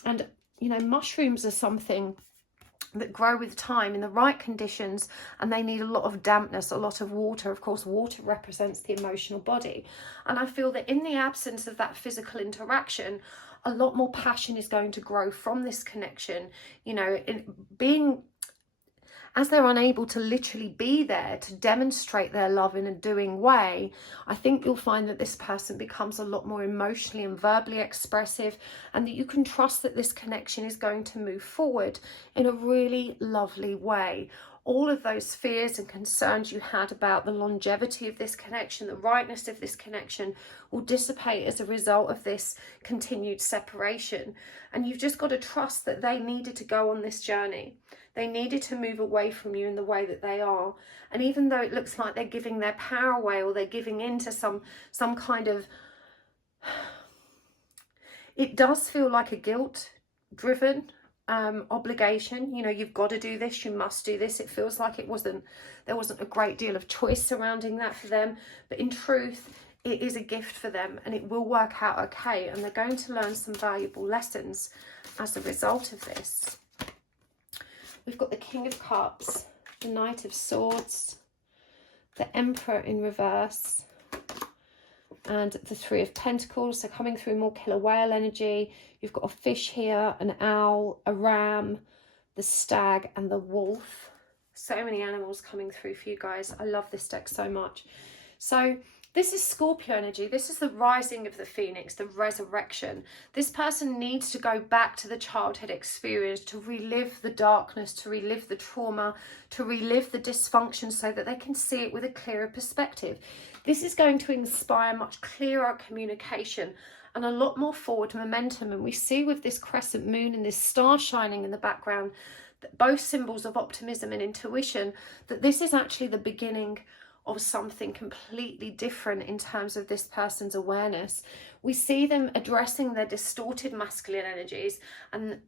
And, you know, mushrooms are something that grow with time in the right conditions, and they need a lot of dampness, a lot of water. Of course, water represents the emotional body. And I feel that in the absence of that physical interaction, a lot more passion is going to grow from this connection, you know, as they're unable to literally be there to demonstrate their love in a doing way. I think you'll find that this person becomes a lot more emotionally and verbally expressive, and that you can trust that this connection is going to move forward in a really lovely way. All of those fears and concerns you had about the longevity of this connection, the rightness of this connection, will dissipate as a result of this continued separation. And you've just got to trust that they needed to go on this journey. They needed to move away from you in the way that they are. And even though it looks like they're giving their power away, or they're giving into some kind of... It does feel like a guilt-driven obligation. You know, you've got to do this, you must do this. It feels like there wasn't a great deal of choice surrounding that for them, but in truth it is a gift for them, and it will work out okay, and they're going to learn some valuable lessons as a result of this. We've got the King of Cups, the Knight of Swords, the Emperor in reverse, and the Three of Pentacles. So coming through more killer whale energy. You've got a fish here, an owl, a ram, the stag, and the wolf. So many animals coming through for you guys. I love this deck so much. So This is Scorpio energy. This is the rising of the phoenix, the resurrection. This person needs to go back to the childhood experience to relive the darkness, to relive the trauma, to relive the dysfunction so that they can see it with a clearer perspective. This is going to inspire much clearer communication and a lot more forward momentum. And we see with this crescent moon and this star shining in the background, both symbols of optimism and intuition, that this is actually the beginning of something completely different in terms of this person's awareness. We see them addressing their distorted masculine energies, and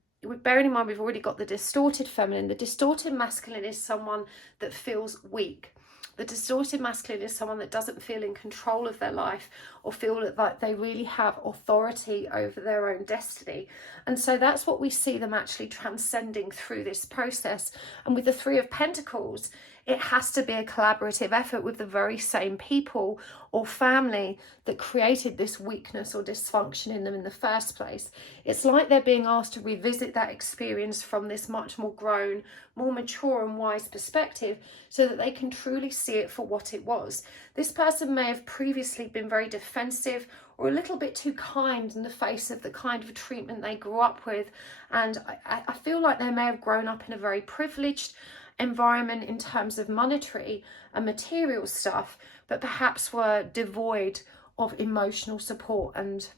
bearing in mind we've already got the distorted feminine. The distorted masculine is someone that feels weak. The distorted masculine is someone that doesn't feel in control of their life or feel like they really have authority over their own destiny. And so that's what we see them actually transcending through this process. And with the Three of Pentacles, it has to be a collaborative effort with the very same people or family that created this weakness or dysfunction in them in the first place. It's like they're being asked to revisit that experience from this much more grown, more mature and wise perspective so that they can truly see it for what it was. This person may have previously been very defensive or a little bit too kind in the face of the kind of treatment they grew up with. And I feel like they may have grown up in a very privileged environment in terms of monetary and material stuff, but perhaps were devoid of emotional support and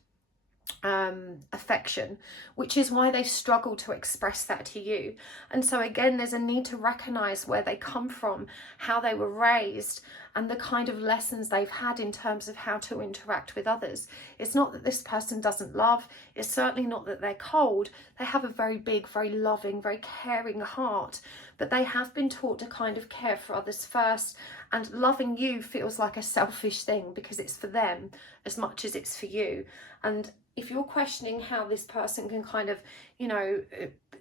affection, which is why they struggle to express that to you. And so again, there's a need to recognize where they come from, how they were raised, and the kind of lessons they've had in terms of how to interact with others. It's not that this person doesn't love, it's certainly not that they're cold. They have a very big, very loving, very caring heart, but they have been taught to kind of care for others first, and loving you feels like a selfish thing because it's for them as much as it's for you. And if you're questioning how this person can kind of, you know,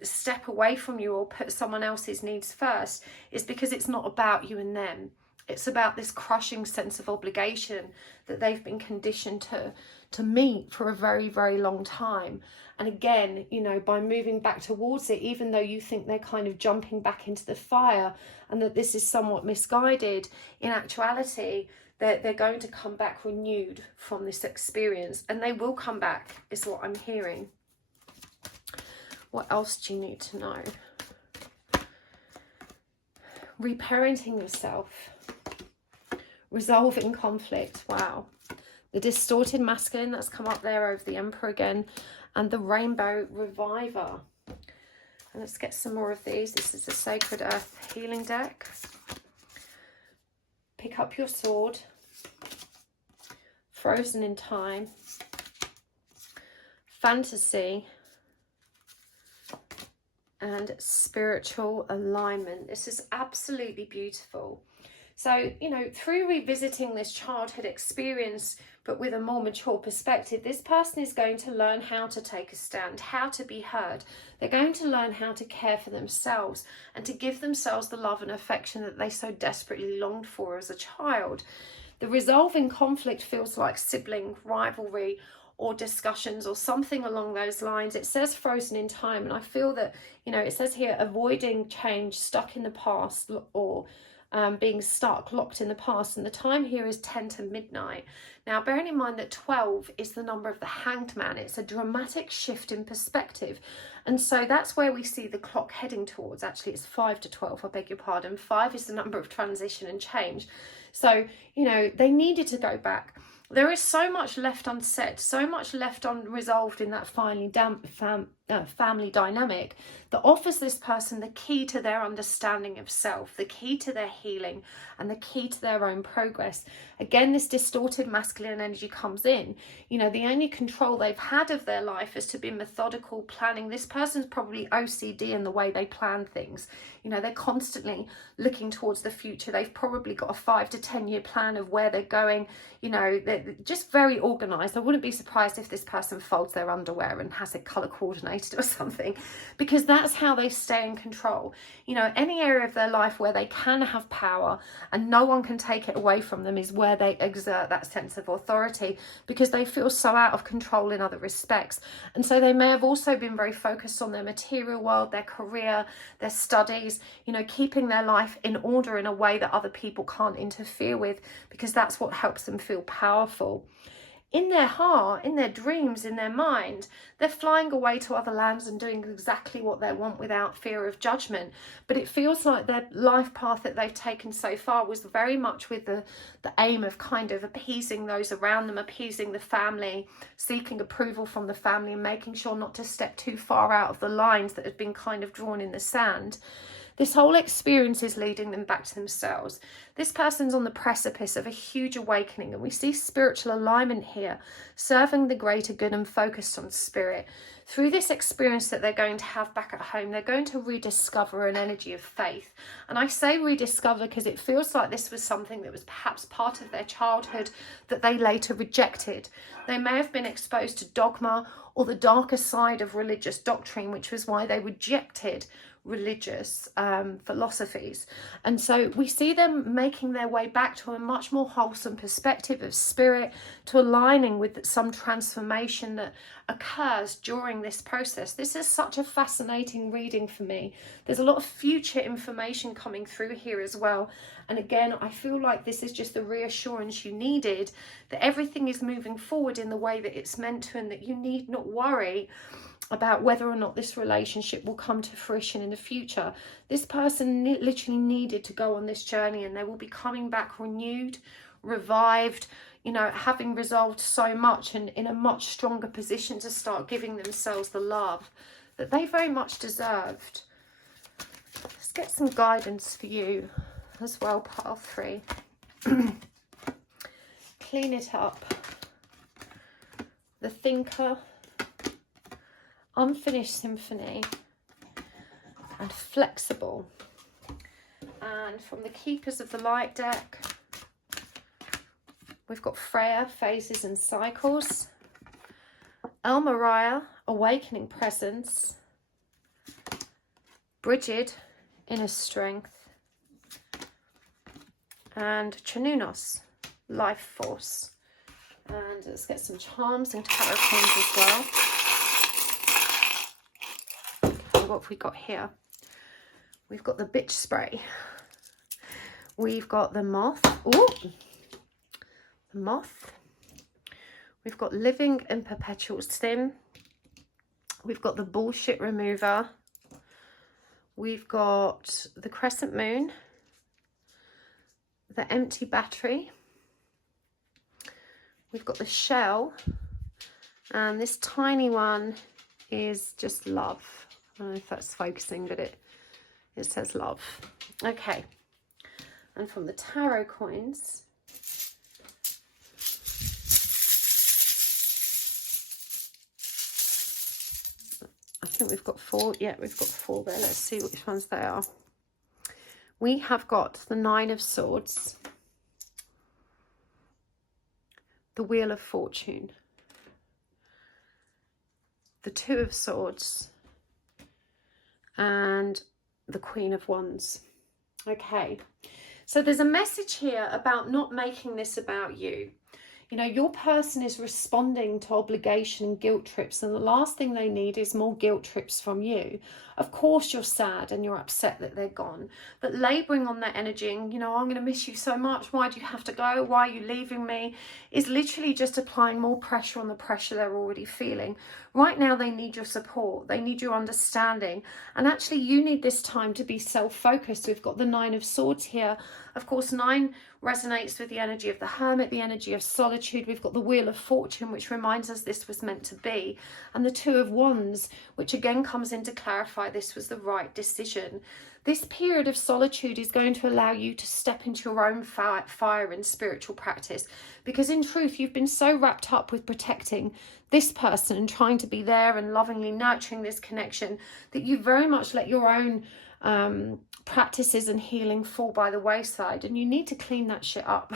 step away from you or put someone else's needs first, it's because it's not about you and them. It's about this crushing sense of obligation that they've been conditioned to meet for a very, very long time. And again, you know, by moving back towards it, even though you think they're kind of jumping back into the fire and that this is somewhat misguided, in actuality, they're going to come back renewed from this experience, and they will come back, is what I'm hearing. What else do you need to know? Reparenting yourself, resolving conflict. Wow. The distorted masculine, that's come up there over the Emperor again, and the Rainbow Reviver. And let's get some more of these. This is the Sacred Earth Healing deck. Pick up your sword. Frozen in time. Fantasy. And spiritual alignment. This is absolutely beautiful. So, you know, through revisiting this childhood experience, but with a more mature perspective, this person is going to learn how to take a stand, how to be heard. They're going to learn how to care for themselves and to give themselves the love and affection that they so desperately longed for as a child. The resolving conflict feels like sibling rivalry or discussions or something along those lines. It says frozen in time, and I feel that, you know, it says here avoiding change, stuck in the past, or being stuck, locked in the past, and the time here is 10 to midnight. Now, bearing in mind that 12 is the number of the Hanged Man, it's a dramatic shift in perspective, and so that's where we see the clock heading towards. Actually, it's 5 to 12, I beg your pardon. 5 is the number of transition and change. So, you know, they needed to go back. There is so much left unsaid, so much left unresolved in that family dynamic that offers this person the key to their understanding of self, the key to their healing, and the key to their own progress. Again, this distorted masculine energy comes in. You know, the only control they've had of their life is to be methodical, planning. This person's probably OCD in the way they plan things. You know, they're constantly looking towards the future. They've probably got a 5 to 10 year plan of where they're going. You know, they're just very organized. I wouldn't be surprised if this person folds their underwear and has it color coordinated assassinated or something, because that's how they stay in control. You know, any area of their life where they can have power and no one can take it away from them is where they exert that sense of authority, because they feel so out of control in other respects. And so they may have also been very focused on their material world, their career, their studies, you know, keeping their life in order in a way that other people can't interfere with, because that's what helps them feel powerful. In their heart, in their dreams, in their mind, they're flying away to other lands and doing exactly what they want without fear of judgment. But it feels like their life path that they've taken so far was very much with the aim of kind of appeasing those around them, appeasing the family, seeking approval from the family, and making sure not to step too far out of the lines that had been kind of drawn in the sand. This whole experience is leading them back to themselves. This person's on the precipice of a huge awakening, and we see spiritual alignment here, serving the greater good and focused on spirit. Through this experience that they're going to have back at home, they're going to rediscover an energy of faith. And I say rediscover because it feels like this was something that was perhaps part of their childhood that they later rejected. They may have been exposed to dogma or the darker side of religious doctrine, which was why they rejected religious philosophies. And so we see them making their way back to a much more wholesome perspective of spirit, to aligning with some transformation that occurs during this process. This is such a fascinating reading for me. There's a lot of future information coming through here as well. And again, I feel like this is just the reassurance you needed, that everything is moving forward in the way that it's meant to, and that you need not worry about whether or not this relationship will come to fruition in the future. This person literally needed to go on this journey, and they will be coming back renewed, revived, you know, having resolved so much and in a much stronger position to start giving themselves the love that they very much deserved. Let's get some guidance for you as well, pile 3. Clean it up. The Thinker, Unfinished Symphony, and Flexible. And from the Keepers of the Light deck, we've got Freya, Phases and Cycles, Elmariah, Awakening Presence, Brigid, Inner Strength, and Chanunos, Life Force. And let's get some charms and tarot coins as well. What have we got here? We've got the Bitch Spray. We've got the Moth. Ooh, the Moth. We've got Living in Perpetual Sin. We've got the Bullshit Remover. We've got the Crescent Moon. The Empty Battery. We've got the Shell. And this tiny one is just Love. I don't know if that's focusing, but it says love. Okay. And from the tarot coins, I think we've got 4. Yeah, we've got 4 there. Let's see which ones they are. We have got the 9 of Swords, the Wheel of Fortune, the 2 of Swords, and the Queen of Wands. Okay, so there's a message here about not making this about you. You know, your person is responding to obligation and guilt trips, and the last thing they need is more guilt trips from you. Of course you're sad and you're upset that they're gone, but labouring on that energy and, you know, I'm going to miss you so much, why do you have to go, why are you leaving me, is literally just applying more pressure on the pressure they're already feeling. Right now they need your support, they need your understanding, and actually you need this time to be self-focused. We've got the 9 of Swords here. Of course, 9 resonates with the energy of the Hermit, the energy of solitude. We've got the Wheel of Fortune, which reminds us this was meant to be, and the 2 of Wands, which again comes in to clarify this was the right decision. This period of solitude is going to allow you to step into your own fire in spiritual practice, because in truth you've been so wrapped up with protecting this person and trying to be there and lovingly nurturing this connection that you very much let your own practices and healing fall by the wayside, and you need to clean that shit up.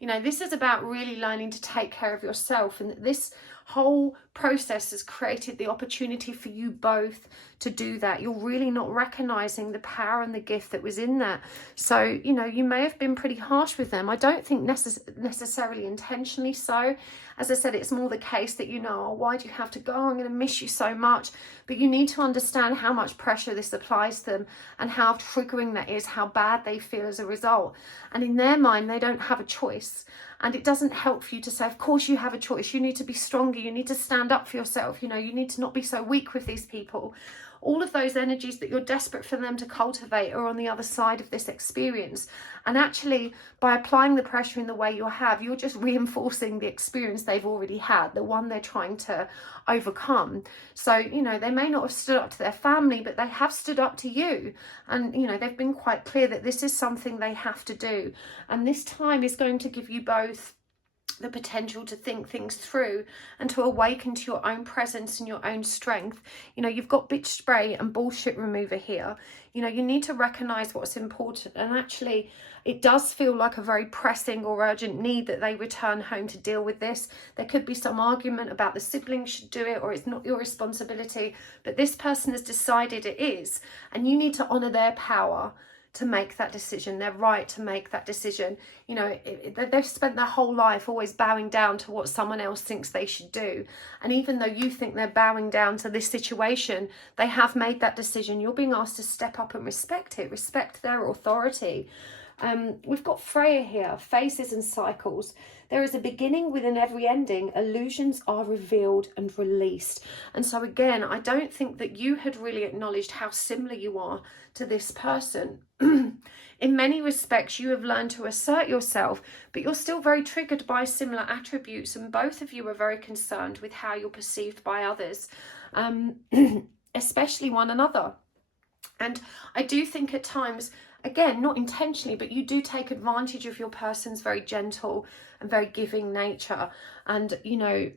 You know, this is about really learning to take care of yourself, and this whole process has created the opportunity for you both to do that. You're really not recognizing the power and the gift that was in that. So, you know, you may have been pretty harsh with them. I don't think necessarily intentionally so. As I said, it's more the case that, you know, oh, why do you have to go? I'm going to miss you so much. But you need to understand how much pressure this applies to them and how triggering that is, how bad they feel as a result. And in their mind, they don't have a choice. And it doesn't help for you to say, of course you have a choice. You need to be stronger. You need to stand up for yourself. You know, you need to not be so weak with these people. All of those energies that you're desperate for them to cultivate are on the other side of this experience. And actually, by applying the pressure in the way you have, you're just reinforcing the experience they've already had, the one they're trying to overcome. So, you know, they may not have stood up to their family, but they have stood up to you. And, you know, they've been quite clear that this is something they have to do. And this time is going to give you both the potential to think things through and to awaken to your own presence and your own strength. You know, you've got bitch spray and bullshit remover here. You know, you need to recognize what's important, and actually it does feel like a very pressing or urgent need that they return home to deal with this. There could be some argument about the siblings should do it or it's not your responsibility, but this person has decided it is, and you need to honor their power to make that decision, their right to make that decision. You know, they've spent their whole life always bowing down to what someone else thinks they should do. And even though you think they're bowing down to this situation, they have made that decision. You're being asked to step up and respect it, respect their authority. We've got Freya here, phases and cycles. There is a beginning within every ending. Illusions are revealed and released. And so again, I don't think that you had really acknowledged how similar you are to this person. In many respects, you have learned to assert yourself, but you're still very triggered by similar attributes, and both of you are very concerned with how you're perceived by others, especially one another. And I do think at times, again, not intentionally, but you do take advantage of your person's very gentle and very giving nature. And, you know,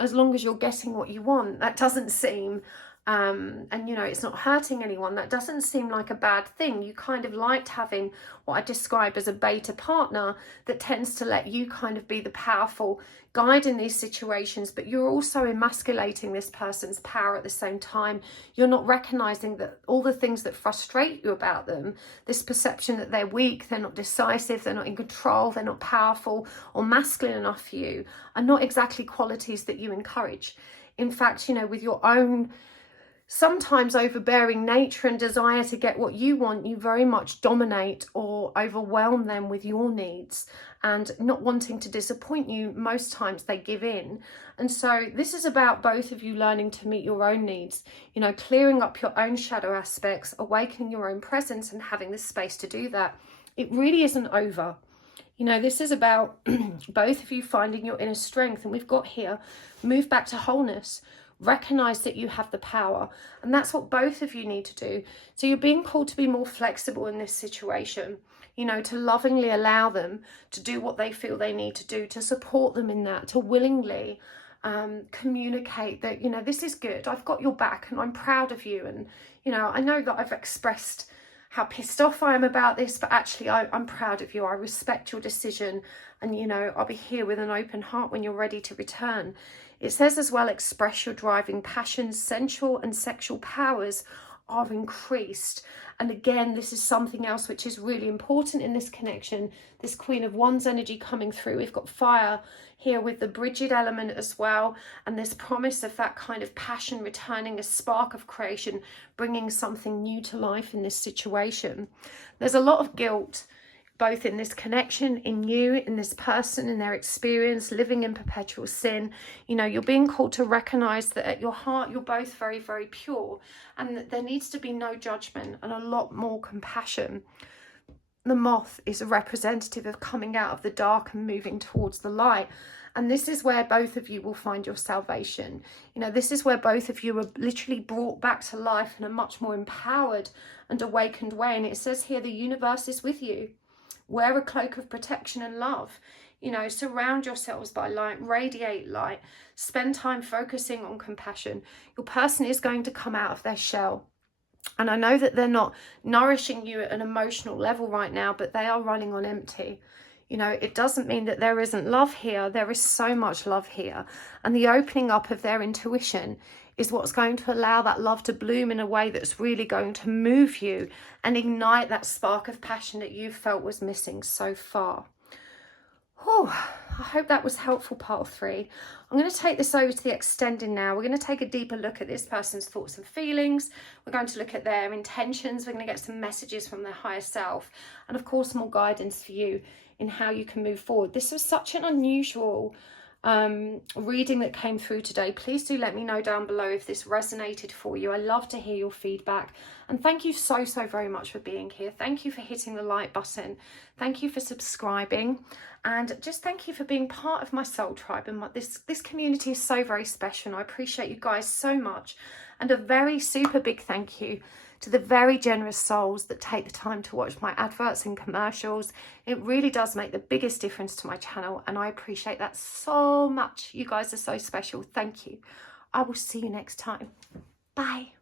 as long as you're getting what you want, that doesn't seem, and, you know, it's not hurting anyone, that doesn't seem like a bad thing. You kind of liked having what I describe as a beta partner that tends to let you kind of be the powerful guide in these situations, but you're also emasculating this person's power at the same time. You're not recognizing that all the things that frustrate you about them, this perception that they're weak, they're not decisive, they're not in control, they're not powerful or masculine enough for you, are not exactly qualities that you encourage. In fact, you know, with your own sometimes overbearing nature and desire to get what you want, you very much dominate or overwhelm them with your needs, and not wanting to disappoint you, most times they give in. And so this is about both of you learning to meet your own needs, you know, clearing up your own shadow aspects, awakening your own presence and having the space to do that. It really isn't over. You know, this is about both of you finding your inner strength. And we've got here, move back to wholeness. Recognize that you have the power, and that's what both of you need to do. So you're being called to be more flexible in this situation, you know, to lovingly allow them to do what they feel they need to do, to support them in that, to willingly communicate that, you know, this is good, I've got your back and I'm proud of you. And, you know, I know that I've expressed how pissed off I am about this, but actually I'm proud of you. I respect your decision, and, you know, I'll be here with an open heart when you're ready to return. It says as well, express your driving passions, sensual and sexual powers are increased. And again, this is something else which is really important in this connection, this Queen of Wands energy coming through. We've got fire here with the Bridget element as well, and this promise of that kind of passion returning, a spark of creation, bringing something new to life in this situation. There's a lot of guilt both in this connection, in you, in this person, in their experience, living in perpetual sin. You know, you're being called to recognize that at your heart, you're both very, very pure, and that there needs to be no judgment and a lot more compassion. The moth is a representative of coming out of the dark and moving towards the light. And this is where both of you will find your salvation. You know, this is where both of you are literally brought back to life in a much more empowered and awakened way. And it says here, the universe is with you. Wear a cloak of protection and love. You know, surround yourselves by light, radiate light, spend time focusing on compassion. Your person is going to come out of their shell. And I know that they're not nourishing you at an emotional level right now, but they are running on empty. You know, it doesn't mean that there isn't love here. There is so much love here. And the opening up of their intuition is what's going to allow that love to bloom in a way that's really going to move you and ignite that spark of passion that you felt was missing so far. Oh, I hope that was helpful, pile 3. I'm going to take this over to the extending now. We're going to take a deeper look at this person's thoughts and feelings. We're going to look at their intentions. We're going to get some messages from their higher self. And of course, more guidance for you in how you can move forward. This was such an unusual reading that came through today. Please do let me know down below if this resonated for you. I love to hear your feedback, and thank you so very much for being here. Thank you for hitting the like button, thank you for subscribing, and just thank you for being part of my soul tribe. And this community is so very special, and I appreciate you guys so much. And a very super big thank you to the very generous souls that take the time to watch my adverts and commercials. It really does make the biggest difference to my channel, and I appreciate that so much. You guys are so special. Thank you. I will see you next time. Bye.